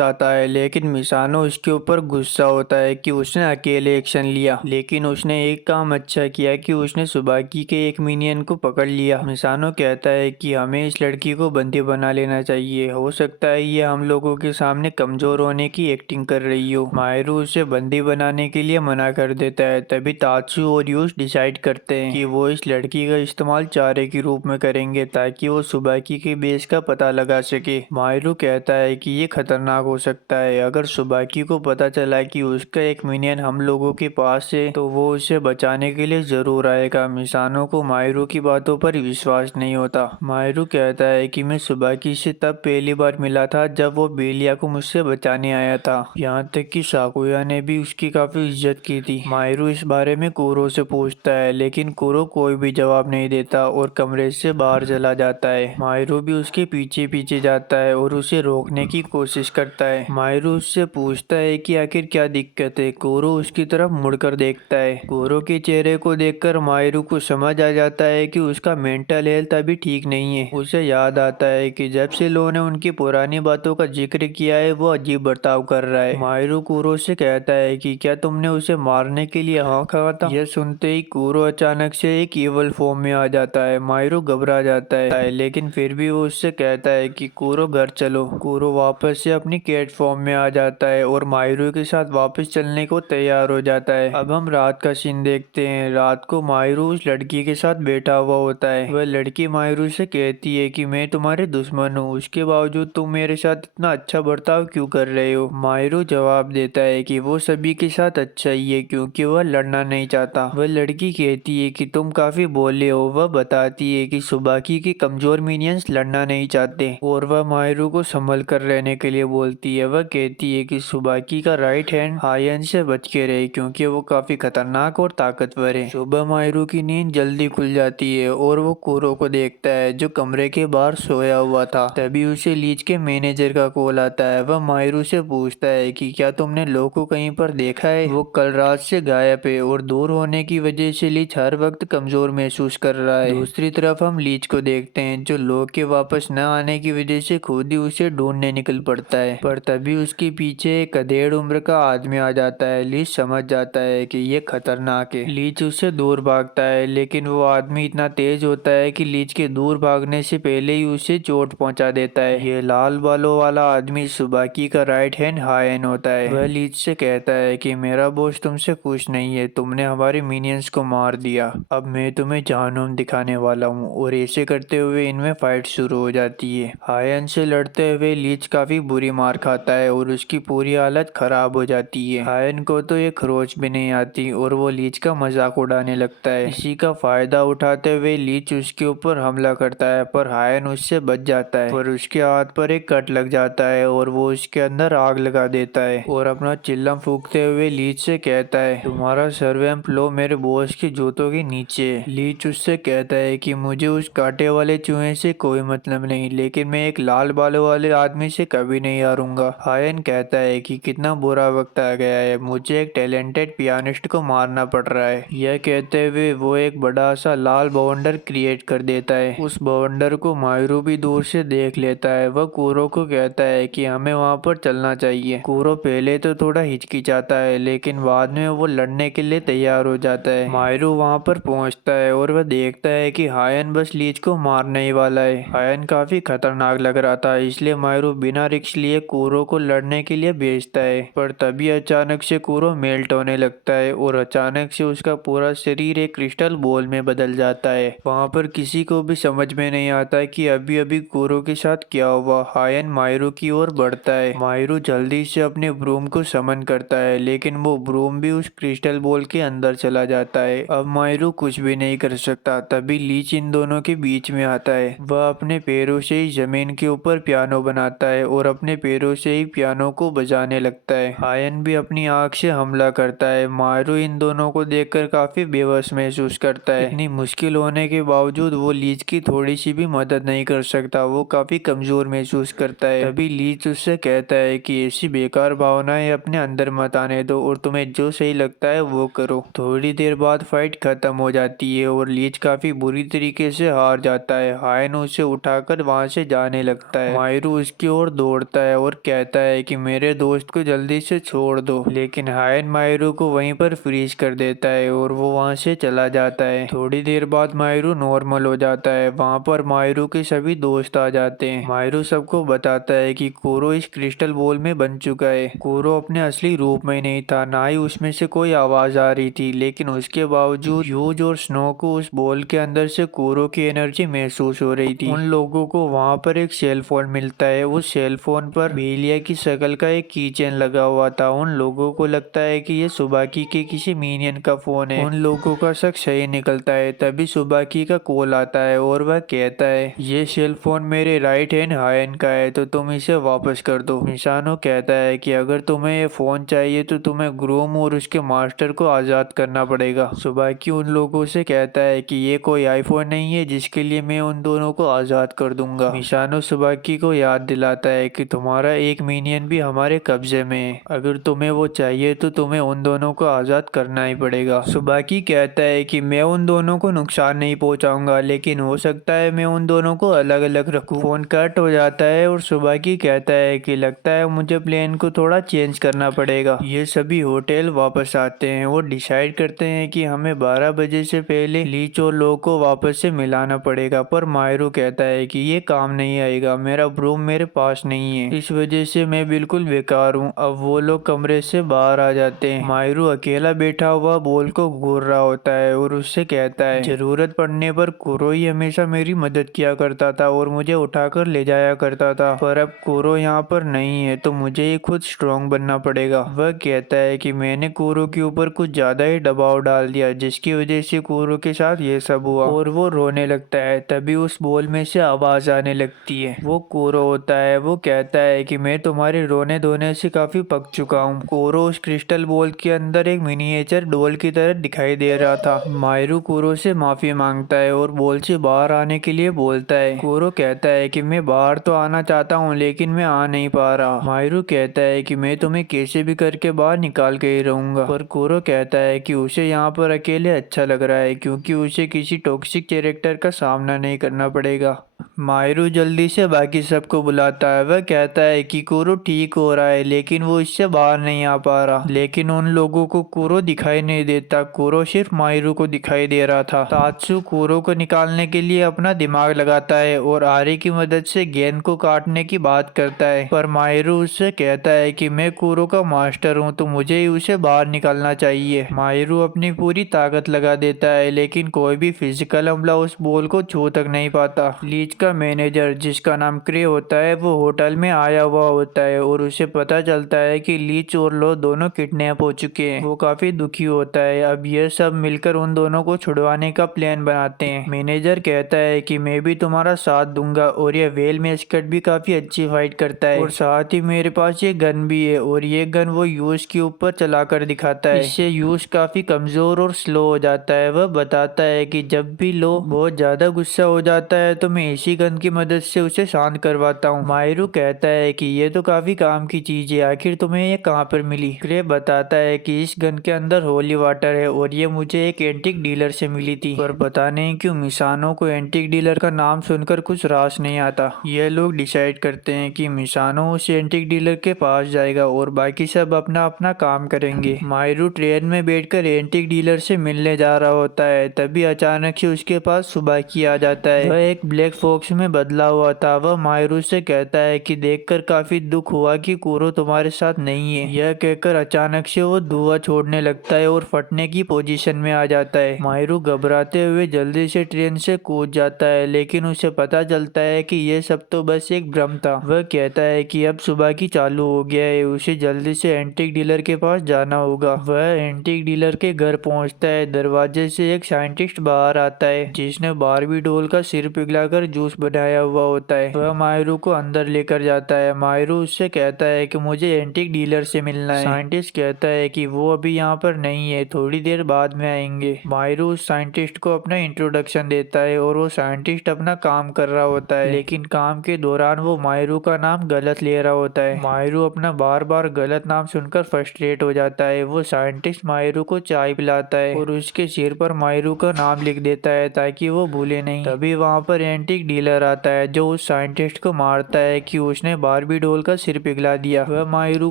आता है, लेकिन मिसानो उसके ऊपर गुस्सा होता है कि उसने अकेले एक्शन लिया। लेकिन उसने एक काम अच्छा किया कि उसने सुबाकी के एक मिनियन को पकड़ लिया। मिसानो कहता है कि हमें इस लड़की को बंदी बना लेना चाहिए, हो सकता है ये हम लोगों के सामने कमजोर होने की एक्टिंग कर रही हो। माहिरो उसे बंदी बनाने के लिए मना कर देता है। तभी तात्सु और यूस डिसाइड करते हैं कि वो इस लड़की का इस्तेमाल चारे के रूप में करेंगे ताकि वो सुबाकी के बेस का पता लगा सके। माहिरो कहता है कि ये खतरनाक हो सकता है। अगर सुबाकी को पता चला कि उसका एक मिनियन हम लोगों के पास है तो वो उसे बचाने के लिए जरूर आएगा। मिसानो को माहिरो की बातों पर विश्वास नहीं होता। माहिरो कहता है कि मैं सुबाकी से तब पहली बार मिला था जब वो बेलिया को मुझसे बचाने आया था। यहाँ तक कि साकुया ने भी उसकी काफी इज्जत की थी। माहिरो इस बारे में कुरो से पूछता है, लेकिन कुरो कोई भी जवाब नहीं देता और कमरे से बाहर चला जाता है। माहिरो भी उसके पीछे पीछे जाता है और उसे रोकने की कोशिश करता है। माहिरो उससे पूछता है कि आखिर क्या दिक्कत है। कुरो उसकी तरफ मुड़कर देखता है। कुरो के चेहरे को देखकर माहिरो को समझ आ जाता है कि उसका मेंटल हेल्थ अभी ठीक नहीं है। उसे याद आता है कि जब से लो ने उनकी पुरानी बातों का जिक्र किया है वो अजीब बर्ताव कर रहा है। माहिरो कुरो से कहता है कि क्या तुमने उसे मारने के लिए हाँ कहा था। यह सुनते ही कुरो अचानक से एक इवल फॉर्म में आ जाता है। माहिरो घबरा जाता है, लेकिन फिर भी वो उससे कहता है कि कुरो घर चलो। कुरो वापस से अपनी कैट फॉर्म में आ जाता है और माहिरो के साथ वापस चलने को तैयार हो जाता है। अब हम रात का सीन देखते हैं। रात को माहिरो उस लड़की के साथ बैठा हुआ होता है। वह लड़की माहिरो से कहती है कि मैं तुम्हारे दुश्मन हूँ, उसके बावजूद तुम मेरे साथ इतना अच्छा बर्ताव क्यों कर रहे हो। माहिरो जवाब देता है कि वो सभी के साथ अच्छा ही है क्योंकि वह लड़ना नहीं चाहता। वह लड़की कहती है कि तुम काफी बोले हो। वह बताती है कि सुबाकी के कमजोर मिनियंस लड़ना नहीं चाहते और वह माहिरो को संभल कर रहने के लिए बोलती है। वह कहती है कि सुबाकी का राइट हैंड हायन से बच के रहे क्योंकि वो काफी खतरनाक और ताकतवर है। सुबह माहिरो की नींद जल्दी खुल जाती है और वो कुरो को देखता है जो कमरे के बाहर सोया हुआ था। तभी उसे लीच के मैनेजर का कॉल आता है। वह माहिरो से पूछता है कि क्या तुमने लो को कहीं पर देखा है। वो कल रात से गायब है और दूर होने की वजह से लीच हर वक्त कमजोर महसूस कर रहा है। दूसरी तरफ हम लीच को देखते हैं जो लो के वापस न आने की वजह से खुद ही उसे ढूंढने निकल पड़ता है। पर तभी उसके पीछे एक अधेड़ उम्र का आदमी आ जाता है। लीच समझ जाता है कि ये खतरनाक है। लीच उससे दूर भागता है, लेकिन वो आदमी इतना तेज होता है कि लीच के दूर भागने से पहले ही उसे चोट पहुंचा देता है। ये लाल बालों वाला आदमी सुबाकी का राइट हैंड हायन होता है। वह लीच से कहता है कि मेरा बॉस तुमसे खुश नहीं है, तुमने हमारे मिनियंस को मार दिया। अब मैं तुम्हें जहन्नुम दिखाने वाला हूँ। और ऐसे करते हुए इनमें फाइट शुरू हो जाती है। हायन से लड़ते हुए लीच काफी बुरी मार खाता है और उसकी पूरी हालत खराब हो जाती है। हायन को तो एक खरोच भी नहीं आती और वो लीच का मजाक उड़ाने लगता है। इसी का फायदा उठाते हुए लीच उसके ऊपर हमला करता है, पर हायन उससे बच जाता है। पर उसके हाथ पर एक कट लग जाता है और वो उसके अंदर आग लगा देता है और अपना चिल्लम फूंकते हुए लीच से कहता है तुम्हारा सर्वेंट लो मेरे बॉस के जूतों के नीचे है। लीच उससे कहता है कि मुझे उस कांटे वाले चूहे से कोई मतलब नहीं, लेकिन मैं एक लाल बालों वाले आदमी से कभी नहीं हारूंगा। हायन कहता है कि कितना बुरा वक्त आ गया है, मुझे एक टैलेंटेड पियानिस्ट को मारना पड़ रहा है। यह कहते हुए वो एक बड़ा सा लाल बवंडर क्रिएट कर देता है। उस बवंडर को माहिरो भी दूर से देख लेता है। वह कुरो को कहता है कि हमें वहाँ पर चलना चाहिए। कुरो पहले तो थोड़ा हिचकिचाता है, लेकिन बाद में वो लड़ने के लिए तैयार हो जाता है। माहिरो वहाँ पर पहुँचता है और वह देखता है कि हायन बस लीच को मारने ही वाला है। हायन काफी खतरनाक लग रहा था, इसलिए माहिरो बिना रिस्क लिए कुरो को लड़ने के लिए भेजता है। पर तभी अचानक से कुरो मेल्ट होने लगता है और अचानक से उसका पूरा शरीर एक क्रिस्टल बॉल में बदल जाता है। वहाँ पर किसी को भी समझ में नहीं आता कि अभी अभी कुरो के साथ क्या हुआ। हायन माहिरो की ओर बढ़ता है। माहिरो जल्दी से अपने ब्रूम को समन करता है, लेकिन वो ब्रूम भी उस क्रिस्टल बॉल के अंदर चला जाता है। अब माहिरो कुछ भी नहीं कर सकता। तभी लीच इन दोनों के बीच में आता है। वह अपने पैरों से ही जमीन के ऊपर पियानो बनाता है और अपने पैरों से ही पियानो को बजाने लगता है। हायन भी अपनी अपनी आंख से हमला करता है। मायरू इन दोनों को देखकर काफी बेबस महसूस करता है। इतनी मुश्किल होने के बावजूद वो लीच की थोड़ी सी भी मदद नहीं कर सकता। वो काफी कमजोर महसूस करता है। तभी लीच उससे कहता है कि ऐसी बेकार भावनाएं अपने अंदर मत आने दो और तुम्हें जो सही लगता है वो करो। थोड़ी देर बाद फाइट खत्म हो जाती है और लीच काफी बुरी तरीके से हार जाता है। हायन उसे उठाकर वहां से जाने लगता है। मायरू उसकी ओर दौड़ता है और कहता है कि मेरे दोस्त को जल्दी से छोड़ दो, लेकिन हायन मायरू को वहीं पर फ्रीज कर देता है और वो वहां से चला जाता है। थोड़ी देर बाद मायरू नॉर्मल हो जाता है। वहां पर मायरू के सभी दोस्त आ जाते हैं। मायरू सबको बताता है कि कोरो इस क्रिस्टल बॉल में बन चुका है। कोरो अपने असली रूप में नहीं था, ना ही उसमें से कोई आवाज आ रही थी, लेकिन उसके बावजूद ह्यूज और स्नो को उस बॉल के अंदर से कोरो की एनर्जी महसूस हो रही थी। उन लोगों को वहां पर एक सेल फोन मिलता है। उस सेल फोन पर बेलिया की शक्ल का एक की चेन लगा हुआ था। उन लोगों को लगता है कि ये सुबाकी के किसी मिनियन का फोन है। उन लोगों का शक सही निकलता है। तभी सुबाकी का कॉल आता है और वह कहता है ये सेल फोन मेरे राइट हैंड हायन का है, तो तुम इसे वापस कर दो। मिसानो कहता है कि अगर तुम्हें ये फोन चाहिए तो तुम्हें ग्रोम और उसके मास्टर को आजाद करना पड़ेगा। सुबाकी उन लोगों से कहता है कि ये कोई आईफोन नहीं है जिसके लिए मैं उन दोनों को आजाद कर दूंगा। मिसानो सुबाकी को याद दिलाता है कि तुम्हारा एक मिनियन भी हमारे कब्जे में है। अगर तुम्हें वो चाहिए तो तुम्हें उन दोनों को आजाद करना ही पड़ेगा। सुबाकी कहता है कि मैं उन दोनों को नुकसान नहीं पहुंचाऊंगा, लेकिन हो सकता है मैं उन दोनों को अलग अलग रखूं। फोन कट हो जाता है और सुबाकी कहता है कि लगता है मुझे प्लान को थोड़ा चेंज करना पड़ेगा। ये सभी होटल वापस आते हैं और डिसाइड करते हैं कि हमें 12 बजे से पहले लीच और लो को वापस से मिलाना पड़ेगा। पर मायरू कहता है कि ये काम नहीं आएगा, मेरा ब्रूम मेरे पास नहीं है, इस वजह से मैं बिल्कुल बेकार हूँ। अब वो लोग कमरे से बाहर आ जाते हैं। मायरू अकेला बैठा हुआ बॉल को घूर रहा होता है और उससे कहता है जरूरत पड़ने पर कोरो ही हमेशा मेरी मदद किया करता था और मुझे उठाकर ले जाया करता था, पर अब कोरो यहाँ पर नहीं है तो मुझे ही खुद स्ट्रॉन्ग बनना पड़ेगा। वह कहता है कि मैंने कोरो के ऊपर कुछ ज्यादा ही दबाव डाल दिया, जिसकी वजह से कोरो के साथ ये सब हुआ, और वो रोने लगता है। तभी उस बॉल में से आवाज आने लगती है। वो कोरो होता है। वो कहता है कि मैं तुम्हारे रोने धोने से काफी पक चुका हूँ। कोरो उस क्रिस्टल बॉल के अंदर एक मिनिएचर डॉल की तरह दिखाई दे रहा था। मायरू कोरो से माफी मांगता है और बॉल से बाहर आने के लिए बोलता है। कोरो कहता है कि मैं बाहर तो आना चाहता हूँ, लेकिन मैं आ नहीं पा रहा। मायरू कहता है कि मैं तुम्हें कैसे भी करके बाहर निकाल के ही रहूंगा, पर कोरो कहता है कि उसे यहाँ पर अकेले अच्छा लग रहा है, क्योंकि उसे किसी टॉक्सिक कैरेक्टर का सामना नहीं करना पड़ेगा। मायरू जल्दी से बाकी सबको बुलाता है। वह कहता है कि कोरो ठीक हो रहा है, लेकिन वो इससे बाहर नहीं आ पा रहा। लेकिन उन लोगों को कोरो दिखाई नहीं देता। कोरो सिर्फ मायरू को दिखाई दे रहा था। तात्सु कोरो को निकालने के लिए अपना दिमाग लगाता है और आरी की मदद से गेंद को काटने की बात करता है, पर मायरू उससे कहता है कि मैं कोरो का मास्टर हूँ, तो मुझे ही उसे बाहर निकालना चाहिए। मायरू अपनी पूरी ताकत लगा देता है, लेकिन कोई भी फिजिकल हमला उस बॉल को छू तक नहीं पाता। लीच का मैनेजर, जिसका नाम क्रे होता है, वो होटल में आया हुआ होता है और उसे पता चलता है कि लीच और लो दोनों किडनैप हो चुके हैं। वो काफी दुखी होता है। अब ये सब मिलकर उन दोनों को छुड़वाने का प्लान बनाते हैं। मैनेजर कहता है कि मैं भी तुम्हारा साथ दूंगा, और ये वेल मेस्कट भी काफी अच्छी फाइट करता है, और साथ ही मेरे पास ये गन भी है, और ये गन वो यूज के ऊपर चलाकर दिखाता है। इससे यूज काफी कमजोर और स्लो हो जाता है। वह बताता है कि जब भी लो बहुत ज्यादा गुस्सा हो जाता है तो मैं इसी गन की मदद से उसे शांत करवाता हूँ। मायरू कहता है कि ये तो काफी काम की चीज है, आखिर तुम्हें ये कहाँ पर मिली। क्रे बताता है कि इस गन के अंदर होली वाटर है और ये मुझे एक एंटीक डीलर से मिली थी, पर पता नहीं क्यों मिसानो को एंटीक डीलर का नाम सुनकर कुछ रास नहीं आता। ये लोग डिसाइड करते हैं कि मिसानो उस एंटीक डीलर के पास जाएगा और बाकी सब अपना अपना काम करेंगे। मायरू ट्रेन में बैठकर एंटीक डीलर से मिलने जा रहा होता है। तभी अचानक से उसके पास सुबाकी आ जाता है। वह एक ब्लैक फॉक्स में बदला हुआ था। वह मायरू से कहता है कि देखकर काफी दुख हुआ कि कोरो तुम्हारे साथ नहीं है। यह कहकर अचानक से वो धुआं छोड़ने लगता है और फटने की पोजीशन में आ जाता है। मायरू घबराते हुए जल्दी से ट्रेन से कूद जाता है, लेकिन उसे पता चलता है कि यह सब तो बस एक भ्रम था। वह कहता है कि अब सुबाकी चालू हो गया है, उसे जल्दी से एंटीक डीलर के पास जाना होगा। वह एंटीक डीलर के घर पहुंचता है। दरवाजे से एक साइंटिस्ट बाहर आता है, जिसने बारबी डॉल का सिर पिघलाकर जूस जासूस बनाया हुआ होता है। वह मायरू को अंदर लेकर जाता है। मायरू उससे कहता है कि मुझे एंटीक डीलर से मिलना है। साइंटिस्ट कहता है कि वो अभी यहाँ पर नहीं है, थोड़ी देर बाद में आएंगे। मायरू उस साइंटिस्ट को अपना इंट्रोडक्शन देता है और वो साइंटिस्ट अपना काम कर रहा होता है, लेकिन काम के दौरान वो मायरू का नाम गलत ले रहा होता है। मायरू अपना बार बार गलत नाम सुनकर फ्रस्ट्रेट हो जाता है। वो साइंटिस्ट मायरू को चाय पिलाता है और उसके सिर पर मायरू का नाम लिख देता है ताकि वो भूले नहीं। तभी वहाँ पर एंटीक डीलर आता है जो उस साइंटिस्ट को मारता है कि उसने बारबी डॉल का सिर पिघला दिया। वह मायरू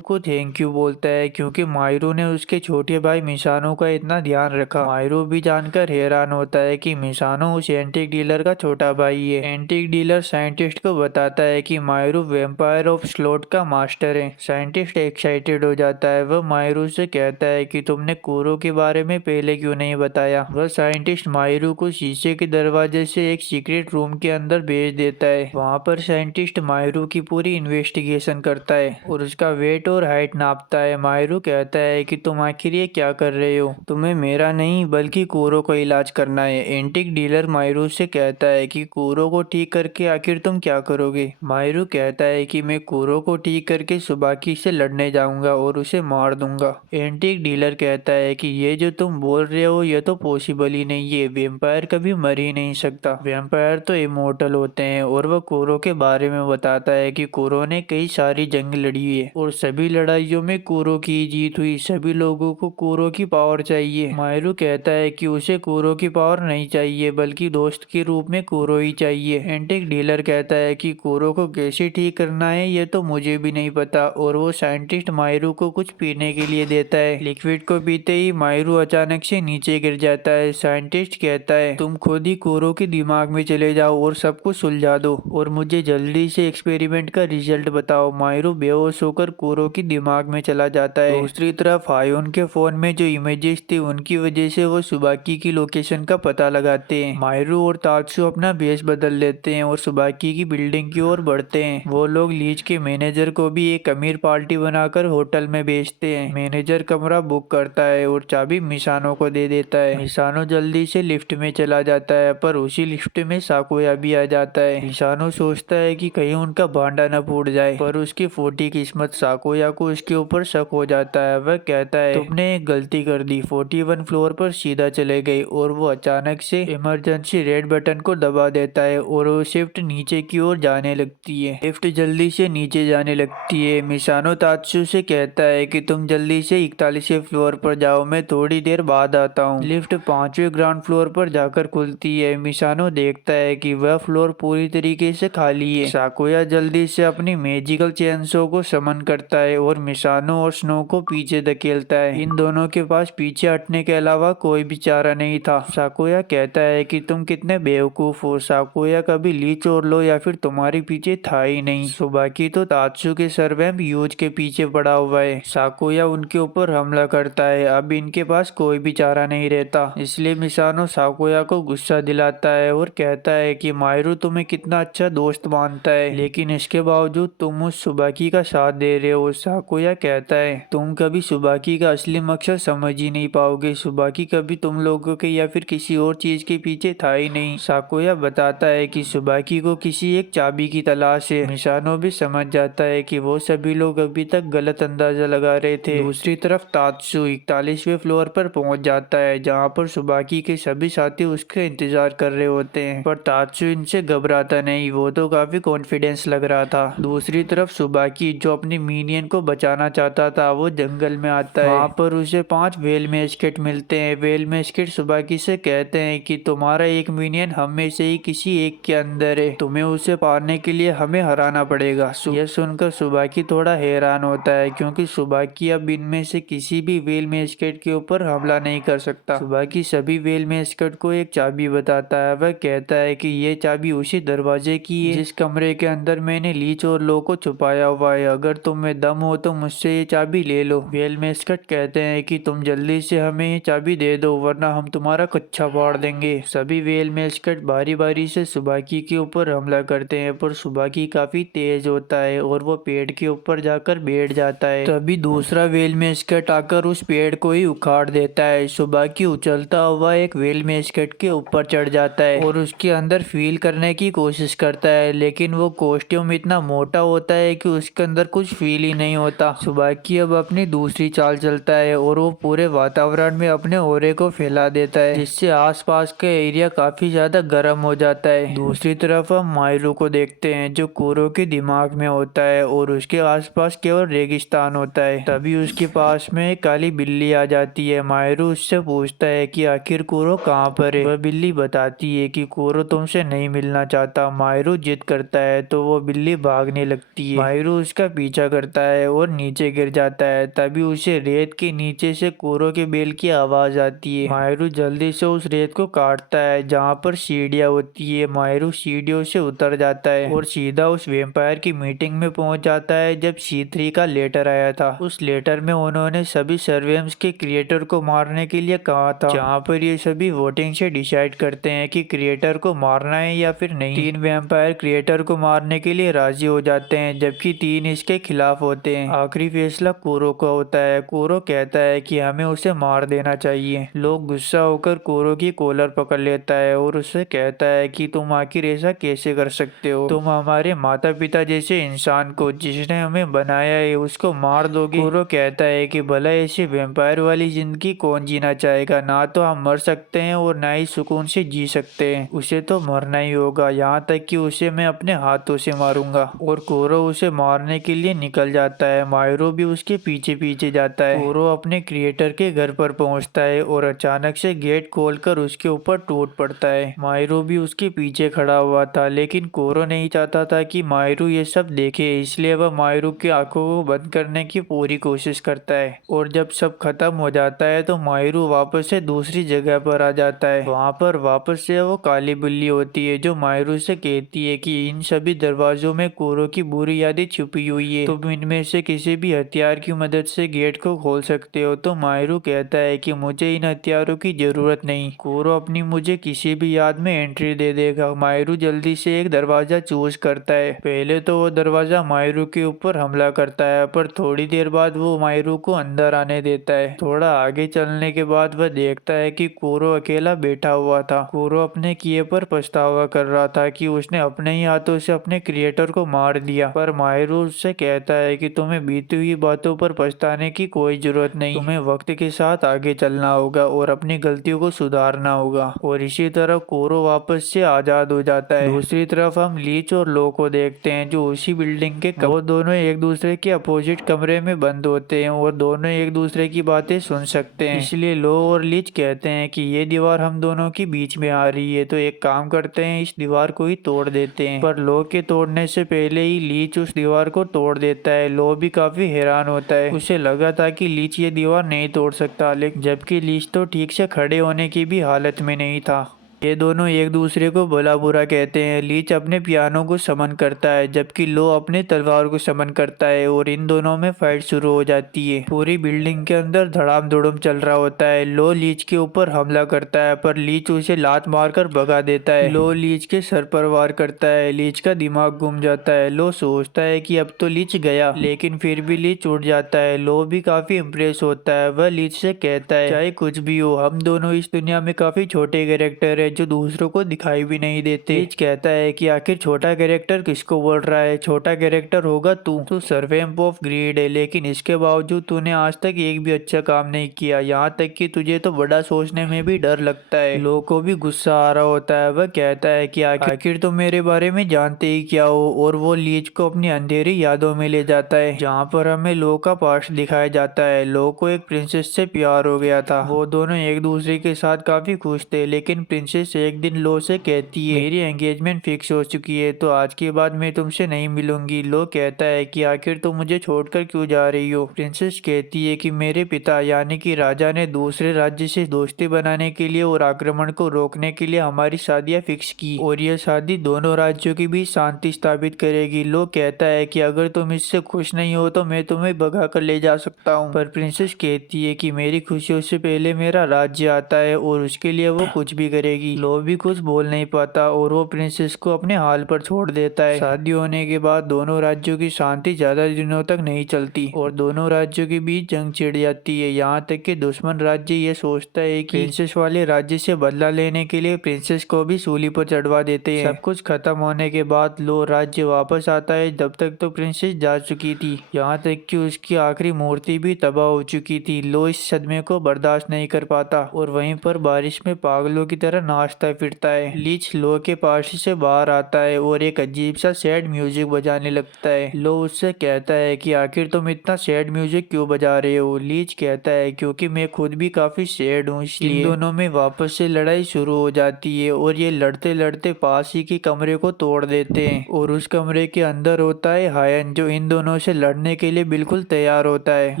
को थैंक यू बोलता है क्योंकि मायरू ने उसके छोटे भाई मिसानो का इतना ध्यान रखा। मायरू भी जानकर हैरान होता है कि मिसानो उस एंटीक डीलर का छोटा भाई है। एंटीक डीलर साइंटिस्ट को बताता है कि मायरू वेम्पायर ऑफ स्लोट का मास्टर है। साइंटिस्ट एक्साइटेड हो जाता है। वह मायरू से कहता है कि तुमने कुरो के बारे में पहले क्यों नहीं बताया। वह साइंटिस्ट मायरू को शीशे के दरवाजे से एक सीक्रेट रूम के अंदर भेज देता है। वहाँ पर साइंटिस्ट मायरू की पूरी इन्वेस्टिगेशन करता है और उसका वेट और हाइट नापता है। मायरू कहता है कि तुम आखिर ये क्या कर रहे हो, तुम्हें मेरा नहीं बल्कि कुरो का इलाज करना है। एंटीक डीलर मायरू से कहता है कि कुरो को ठीक करके आखिर तुम क्या करोगे। मायरू कहता है कि मैं कुरो को ठीक करके सुबाकी से लड़ने जाऊंगा और उसे मार दूंगा। एंटीक डीलर कहता है कि ये जो तुम बोल रहे हो ये तो पॉसिबल ही नहीं है, वेम्पायर कभी मर ही नहीं सकता, वेम्पायर तो इमोर्टल होते हैं। और वह कुरो के बारे में बताता है कि कुरो ने कई सारी जंग लड़ी है और सभी लड़ाइयों में कुरो की जीत हुई। सभी लोगों को कुरो की पावर चाहिए। मायरू कहता है कि उसे कुरो की पावर नहीं चाहिए बल्कि दोस्त के रूप में कुरो ही चाहिए। एंटीक डीलर कहता है कि कुरो को कैसे ठीक करना है ये तो मुझे भी नहीं पता और वो साइंटिस्ट मायरू को कुछ पीने के लिए देता है। लिक्विड को पीते ही मायरू अचानक से नीचे गिर जाता है। साइंटिस्ट कहता है तुम खुद ही कुरो के दिमाग में चले जाओ और सब कुछ सुलझा दो और मुझे जल्दी से एक्सपेरिमेंट का रिजल्ट बताओ। मायरू बेहोश होकर कुरो के दिमाग में चला जाता है। दूसरी तरफ आयोन के फोन में जो इमेजेस थी उनकी वजह से वो सुबाकी की लोकेशन का पता लगाते हैं। मायरू और तात्सु अपना भेष बदल लेते हैं और सुबाकी की बिल्डिंग की ओर बढ़ते हैं। वो लोग लीज के मैनेजर को भी एक अमीर पार्टी बनाकर होटल में भेजते हैं। मैनेजर कमरा बुक करता है और चाबी मिसानो को दे देता है। मिसानो जल्दी से लिफ्ट में चला जाता है पर उसी लिफ्ट में साकुया भी आ जाता है। मिसानो सोचता है कि कहीं उनका भांडा न फूट जाए पर उसकी फूटी किस्मत साकुया को उसके ऊपर शक हो जाता है। वह कहता है तुमने एक गलती कर दी, 41 फ्लोर पर सीधा चले गए और वो अचानक से इमरजेंसी रेड बटन को दबा देता है और वो शिफ्ट नीचे की ओर जाने लगती है। लिफ्ट जल्दी से नीचे जाने लगती है। मिसानो तात्सु से कहता है कि तुम जल्दी से 41वें फ्लोर पर जाओ, मैं थोड़ी देर बाद आता हूँ। लिफ्ट 5वें ग्राउंड फ्लोर पर जाकर खुलती है। मिसानो देखता है कि वह फ्लोर पूरी तरीके से खाली है। साकुया जल्दी से अपनी मैजिकल चेनसो को समन करता है और मिसानो और स्नो को पीछे धकेलता है। इन दोनों के पास पीछे हटने के अलावा कोई भी चारा नहीं था। साकुया कहता है कि तुम कितने बेवकूफ हो, साकुया कभी लीच और लो या फिर तुम्हारे पीछे था ही नहीं। सुबाकी तो तात्सु के सर्वैम्प यूज के पीछे पड़ा हुआ है। साकुया उनके ऊपर हमला करता है। अब इनके पास कोई भी चारा नहीं रहता, इसलिए मिसानो साकुया को गुस्सा दिलाता है और कहता है कि मायरू तुम्हें कितना अच्छा दोस्त मानता है लेकिन इसके बावजूद तुम उस सुबाकी का साथ दे रहे हो। साकुया कहता है तुम कभी सुबाकी का असली मकसद समझ ही नहीं पाओगे, सुबाकी कभी तुम लोगों के या फिर किसी और चीज के पीछे था ही नहीं। साकुया बताता है कि सुबाकी को किसी एक चाबी की तलाश है। मिसानो भी समझ जाता है कि वो सभी लोग अभी तक गलत अंदाजा लगा रहे थे। दूसरी तरफ तात्सु 41वें फ्लोर पर पहुंच जाता है जहां पर सुबाकी के सभी साथी उसके इंतजार कर रहे होते हैं पर तात्सु इनसे घबराता नहीं, वो तो काफी कॉन्फिडेंस लग रहा था। दूसरी तरफ सुबाकी जो अपनी मिनियन को बचाना चाहता था वो जंगल में आता है। वहाँ पर उसे 5 वेल मेस्केट मिलते हैं। वेल मेस्केट सुबाकी से कहते हैं कि तुम्हारा एक मिनियन हम में से ही किसी एक के अंदर है, तुम्हें उसे पाने के लिए हमें हराना पड़ेगा। यह सुनकर सुबाकी थोड़ा हैरान होता है क्योंकि सुबाकी अब इनमें से किसी भी वेल मेस्केट के ऊपर हमला नहीं कर सकता। सुबाकी सभी वेल मेस्केट को एक चाबी बताता है। वह कहता है कि ये चाबी उसी दरवाजे की है जिस कमरे के अंदर मैंने लीच और लो को छुपाया हुआ है, अगर तुम में दम हो तो मुझसे ये चाबी ले लो। वेल मेस्केट कहते हैं कि तुम जल्दी से हमें ये चाबी दे दो वरना हम तुम्हारा कच्चा फाड़ देंगे। सभी वेल मेस्केट बारी बारी से सुबाकी के ऊपर हमला करते हैं पर सुबाकी काफी तेज होता है और वो पेड़ के ऊपर जाकर बैठ जाता है। तभी दूसरा वेल मेस्केट आकर उस पेड़ को ही उखाड़ देता है। सुबाकी उछलता हुआ एक वेल मेस्केट के ऊपर चढ़ जाता है और उसके अंदर फील करने की कोशिश करता है, लेकिन वो कॉस्ट्यूम इतना मोटा होता है कि उसके अंदर कुछ फील ही नहीं होता। सुबाकी अब अपनी दूसरी चाल चलता है और वो पूरे वातावरण में अपने ऑरे को फैला देता है, जिससे आसपास का एरिया काफी ज्यादा गर्म हो जाता है। दूसरी तरफ हम मायरू को देखते हैं जो कुरो के दिमाग में होता है और उसके आसपास केवल रेगिस्तान होता है। तभी उसके पास में एक काली बिल्ली आ जाती है। मायरू उससे पूछता है कि आखिर कुरो कहाँ पर है। वह बिल्ली बताती है कि कुरो तुमसे नहीं मिलना चाहता। मायरू जिद करता है तो वो बिल्ली भागने लगती है। मायरू उसका पीछा करता है और नीचे गिर जाता है। तभी उसे रेत के नीचे से कुरो के बेल की आवाज आती है। मायरू जल्दी से उस रेत को काटता है जहाँ पर सीढ़ियाँ होती है। मायरू सीढ़ियों से उतर जाता है और सीधा उस वेम्पायर की मीटिंग में पहुंच जाता है जब C3 का लेटर आया था। उस लेटर में उन्होंने सभी सर्वेम्स के क्रिएटर को मारने के लिए कहा था, जहाँ पर ये सभी वोटिंग से डिसाइड करते हैं कि क्रिएटर को मारना है या फिर नहीं। 3 वेम्पायर क्रिएटर को मारने के लिए राजी हो जाते हैं जबकि 3 इसके खिलाफ होते हैं। आखिरी फैसला कुरो का होता है। कुरो कहता है कि हमें उसे मार देना चाहिए। लोग गुस्सा होकर कुरो की कॉलर पकड़ लेता है और उससे कहता है कि तुम आखिर ऐसा कैसे कर सकते हो? तुम हमारे माता पिता जैसे इंसान को, जिसने हमें बनाया है, उसको मार दोगे? कुरो कहता है कि भला ऐसी वेम्पायर वाली जिंदगी कौन जीना चाहेगा? ना तो हम मर सकते हैं और ना ही सुकून से जी सकते हैं। उसे तो मरना ही होगा, यहाँ तक कि उसे मैं अपने हाथों से मारूंगा। और कुरो उसे मारने के लिए निकल जाता है। मायरो भी उसके पीछे पीछे जाता है। कुरो अपने क्रिएटर के घर पर पहुंचता है और अचानक से गेट खोलकर उसके ऊपर टूट पड़ता है। मायरो भी उसके पीछे खड़ा हुआ था, लेकिन कुरो नहीं चाहता था कि मायरू ये सब देखे, इसलिए वह मायरू की आंखों को बंद करने की पूरी कोशिश करता है। और जब सब खत्म हो जाता है तो मायरू वापस से दूसरी जगह पर आ जाता है। वहाँ पर वापस से वो काली बिल्ली होती है जो मायरू से कहती है कि इन सभी दरवाजों में कुरो की बुरी यादें छुपी हुई है, तुम इनमें से किसी भी हथियार की मदद से गेट को खोल सकते हो। तो मायरू कहता है कि मुझे इन हथियारों की जरूरत नहीं, कुरो अपनी मुझे किसी भी याद में एंट्री दे देगा। मायरू जल्दी से एक दरवाजा चूज करता है। पहले तो वो दरवाजा मायरू के ऊपर हमला करता है, पर थोड़ी देर बाद वो मायरू को अंदर आने देता है। थोड़ा आगे चलने के बाद वह देखता है कि कुरो अकेला बैठा हुआ था। कुरो अपने किए पर पछतावा कर रहा था कि उसने अपने ही हाथों से अपने क्रिएटर को मार दिया। पर मायरू उससे कहता है कि तुम्हें बीती हुई बातों पर पछताने की कोई जरूरत नहीं, तुम्हें वक्त के साथ आगे चलना होगा और अपनी गलतियों को सुधारना होगा। और इसी तरह कुरो वापस से आजाद हो जाता है। दूसरी तरफ हम लीच और लो को देखते हैं जो उसी बिल्डिंग के वो दोनों एक दूसरे के अपोजिट कमरे में बंद होते हैं और दोनों एक दूसरे की बातें सुन सकते हैं। इसलिए लो और लीच कहते हैं कि ये दीवार हम दोनों के बीच में आ रही है, तो एक काम करते हैं, इस दीवार को ही तोड़ देते हैं। पर लो के तोड़ने से पहले ही लीच उस दीवार को तोड़ देता है। लो भी काफी हैरान होता है, उसे लगा था कि लीच ये दीवार नहीं तोड़ सकता, लेकिन जबकि लीच तो ठीक से खड़े होने की भी हालत में नहीं था। ये दोनों एक दूसरे को भला बुरा कहते हैं। लीच अपने पियानो को समन करता है जबकि लो अपने तलवार को समन करता है और इन दोनों में फाइट शुरू हो जाती है। पूरी बिल्डिंग के अंदर धड़ाम धुड़ुम चल रहा होता है। लो लीच के ऊपर हमला करता है पर लीच उसे लात मारकर भगा देता है। लो लीच के सर पर वार करता है। लीच का दिमाग घूम जाता है। लो सोचता है कि अब तो लीच गया, लेकिन फिर भी लीच उड़ जाता है। लो भी काफी इम्प्रेस होता है। वह लीच से कहता है चाहे कुछ भी हो, हम दोनों इस दुनिया में काफी छोटे कैरेक्टर है जो दूसरों को दिखाई भी नहीं देते। लीच कहता है कि आखिर छोटा कैरेक्टर किसको बोल रहा है? छोटा कैरेक्टर होगा तू सर्वेम्प ऑफ ग्रीड है, लेकिन इसके बावजूद तूने आज तक एक भी अच्छा काम नहीं किया, यहाँ तक कि तुझे तो बड़ा सोचने में भी डर लगता है। लो को भी गुस्सा आ रहा होता है। वह कहता है कि आखिर तुम मेरे बारे में जानते ही क्या हो? और वो लीच को अपनी अंधेरी यादों में ले जाता है जहाँ पर हमें लो का पास्ट दिखाया जाता है। लो को एक प्रिंसेस से प्यार हो गया था। वो दोनों एक दूसरे के साथ काफी खुश थे, लेकिन प्रिंसेस एक दिन लो से कहती है मेरी एंगेजमेंट फिक्स हो चुकी है, तो आज के बाद मैं तुमसे नहीं मिलूंगी। लो कहता है कि आखिर तुम मुझे छोड़कर क्यों जा रही हो? प्रिंसेस कहती है कि मेरे पिता यानी कि राजा ने दूसरे राज्य से दोस्ती बनाने के लिए और आक्रमण को रोकने के लिए हमारी शादियां फिक्स की और यह शादी दोनों राज्यों के बीच शांति स्थापित करेगी। लो कहता है कि अगर तुम इससे खुश नहीं हो तो मैं तुम्हें भगा कर ले जा सकता हूँ। पर प्रिंसेस कहती है कि मेरी खुशियों से पहले मेरा राज्य आता है और उसके लिए वो कुछ भी करेगी। जाएगी। लो भी कुछ बोल नहीं पाता और वो प्रिंसेस को अपने हाल पर छोड़ देता है। शादी होने के बाद दोनों राज्यों की शांति ज्यादा दिनों तक नहीं चलती और दोनों राज्यों के बीच जंग छिड़ जाती है। यहाँ तक कि दुश्मन राज्य ये सोचता है कि प्रिंसेस वाले राज्य से बदला लेने के लिए प्रिंसेस को भी सूली पर चढ़वा देते हैं। सब कुछ खत्म होने के बाद लो राज्य वापस आता है। जब तक तो प्रिंसेस जा चुकी थी, यहाँ तक कि उसकी आखिरी मूर्ति भी तबाह हो चुकी थी। लो इस सदमे को बर्दाश्त नहीं कर पाता और वहीं पर बारिश में पागलों की तरह नाचता फिरता है। लीच लो के पास से बाहर आता है और एक अजीब सा सैड म्यूजिक बजाने लगता है। लो उससे कहता है कि आखिर तुम इतना सैड म्यूजिक क्यों बजा रहे हो। लीच कहता है क्योंकि मैं खुद भी काफी सैड हूँ, इसलिए। इन दोनों में वापस से लड़ाई शुरू हो जाती है और ये लड़ते लड़ते पास ही के कमरे को तोड़ देते हैं और उस कमरे के अंदर होता है हायन, जो इन दोनों से लड़ने के लिए बिल्कुल तैयार होता है।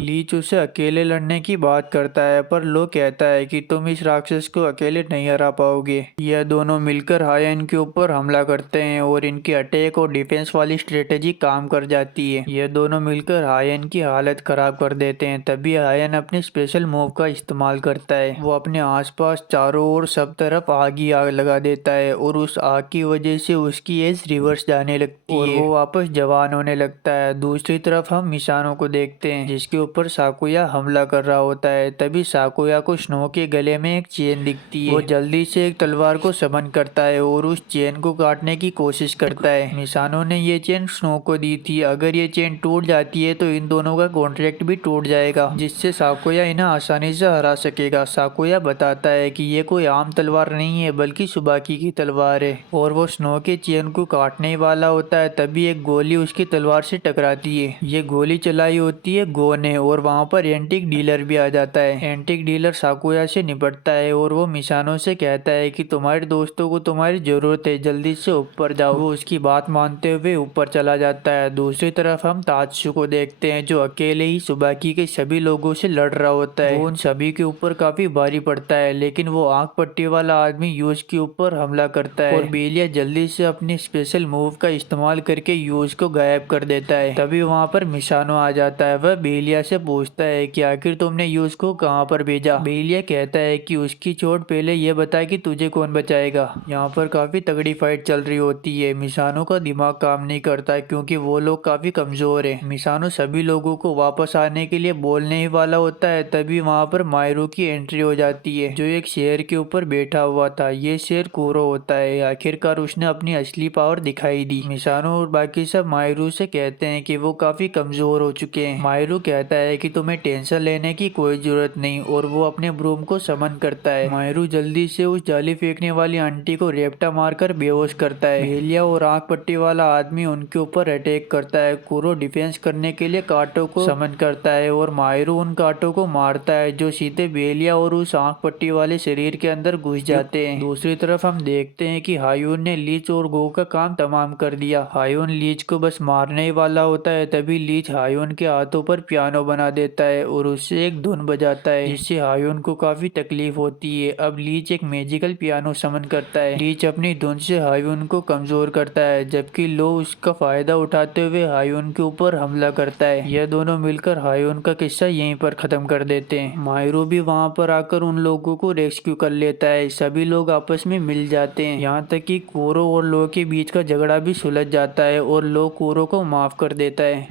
लीच उसे अकेले लड़ने की बात करता है पर लो कहता है कि तुम इस राक्षस को अकेले नहीं हरा पाओगे। यह दोनों मिलकर हायन के ऊपर हमला करते हैं और इनकी अटैक और डिफेंस वाली स्ट्रेटेजी काम कर जाती है। यह दोनों मिलकर हायन की हालत खराब कर देते हैं। तभी हायन अपने स्पेशल मूव का इस्तेमाल करता है। वो अपने आसपास चारों ओर सब तरफ आग ही आग लगा देता है और उस आग की वजह से उसकी एज रिवर्स जाने लगती है और वो वापस जवान होने लगता है। दूसरी तरफ हम मिसानो को देखते हैं जिसके ऊपर साकुया हमला कर रहा होता है। तभी साकुया को स्नो के गले में एक चेन दिखती है। वो जल्दी से एक तलवार को समन करता है और उस चेन को काटने की कोशिश करता है। मिसानो ने ये चेन स्नो को दी थी। अगर ये चेन टूट जाती है तो इन दोनों का कॉन्ट्रैक्ट भी टूट जाएगा, जिससे साकुया इन्हें आसानी से हरा सकेगा। साकुया बताता है कि ये कोई आम तलवार नहीं है बल्कि सुबाकी की तलवार है और वो स्नो के चेन को काटने वाला होता है। तभी एक गोली उसकी तलवार से टकराती है। ये गोली चलाई होती है गो ने और वहाँ पर एंटिक डीलर भी आ जाता है। एंटिक डीलर साकुया से निपटता है और वो मिसानो से कहता है कि तुम्हारे दोस्तों को तुम्हारी जरूरत है, जल्दी से ऊपर जाओ। वो उसकी बात मानते हुए ऊपर चला जाता है। दूसरी तरफ हम तात्सु को देखते हैं जो अकेले ही सुबाकी के सभी लोगों से लड़ रहा होता है। वो उन सभी के ऊपर काफी भारी पड़ता है लेकिन वो आंख पट्टी वाला आदमी यूज के ऊपर हमला करता है और बेलिया जल्दी से अपने स्पेशल मूव का इस्तेमाल करके यूज को गायब कर देता है। तभी वहाँ पर मिसानो आ जाता है। वह बेलिया से पूछता है कि आखिर तुमने यूज को कहाँ पर भेजा। बेलिया कहता है कि उसकी चोट पहले ये बता कि तुझे कौन बचाएगा। यहाँ पर काफी तगड़ी फाइट चल रही होती है। मिसानो का दिमाग काम नहीं करता क्योंकि वो लोग काफी कमजोर है। मिसानो सभी लोगों को वापस आने के लिए बोलने ही वाला होता है। तभी वहाँ पर मायरू की एंट्री हो जाती है जो एक शेर के ऊपर बैठा हुआ था। ये शेर कूरो होता है। आखिरकार उसने अपनी असली पावर दिखाई दी। मिसानो और बाकी सब मायरू से कहते हैं कि वो काफी कमजोर हो चुके हैं। मायरू कहता है कि तुम्हें टेंशन लेने की कोई जरूरत नहीं और वो अपने ब्रूम को समन करता है। मायरू जल्दी से उस जाली फेंकने वाली आंटी को रेपटा मारकर बेहोश करता है। बेलिया और आंख पट्टी वाला आदमी उनके ऊपर अटैक करता है। कूरो डिफेंस करने के लिए कांटों को समन करता है और मायरू उन कांटों को मारता है जो सीधे बेलिया और उस आंख पट्टी वाले शरीर के अंदर घुस जाते हैं। दूसरी तरफ हम देखते हैं कि हायून ने लीच और गो का काम तमाम कर दिया। हायून लीच को बस मारने ही वाला होता है। तभी लीच हायून के हाथों पर पियानो बना देता है और उससे एक धुन बजाता है जिससे हायून को काफी तकलीफ होती है। अब लीच एक मैजिकल पियानो समन करता है। लीच अपनी धुन से हायून को कमजोर करता है जबकि लो उसका फायदा उठाते हुए हायून के ऊपर हमला करता है। यह दोनों मिलकर हायून का किस्सा यहीं पर खत्म कर देते हैं। मायरू भी वहाँ पर आकर उन लोगों को रेस्क्यू कर लेता है। सभी लोग आपस में मिल जाते हैं। यहाँ तक कि कूरो और लो के बीच का झगड़ा भी सुलझ जाता है और लो कूरो को माफ कर देता है।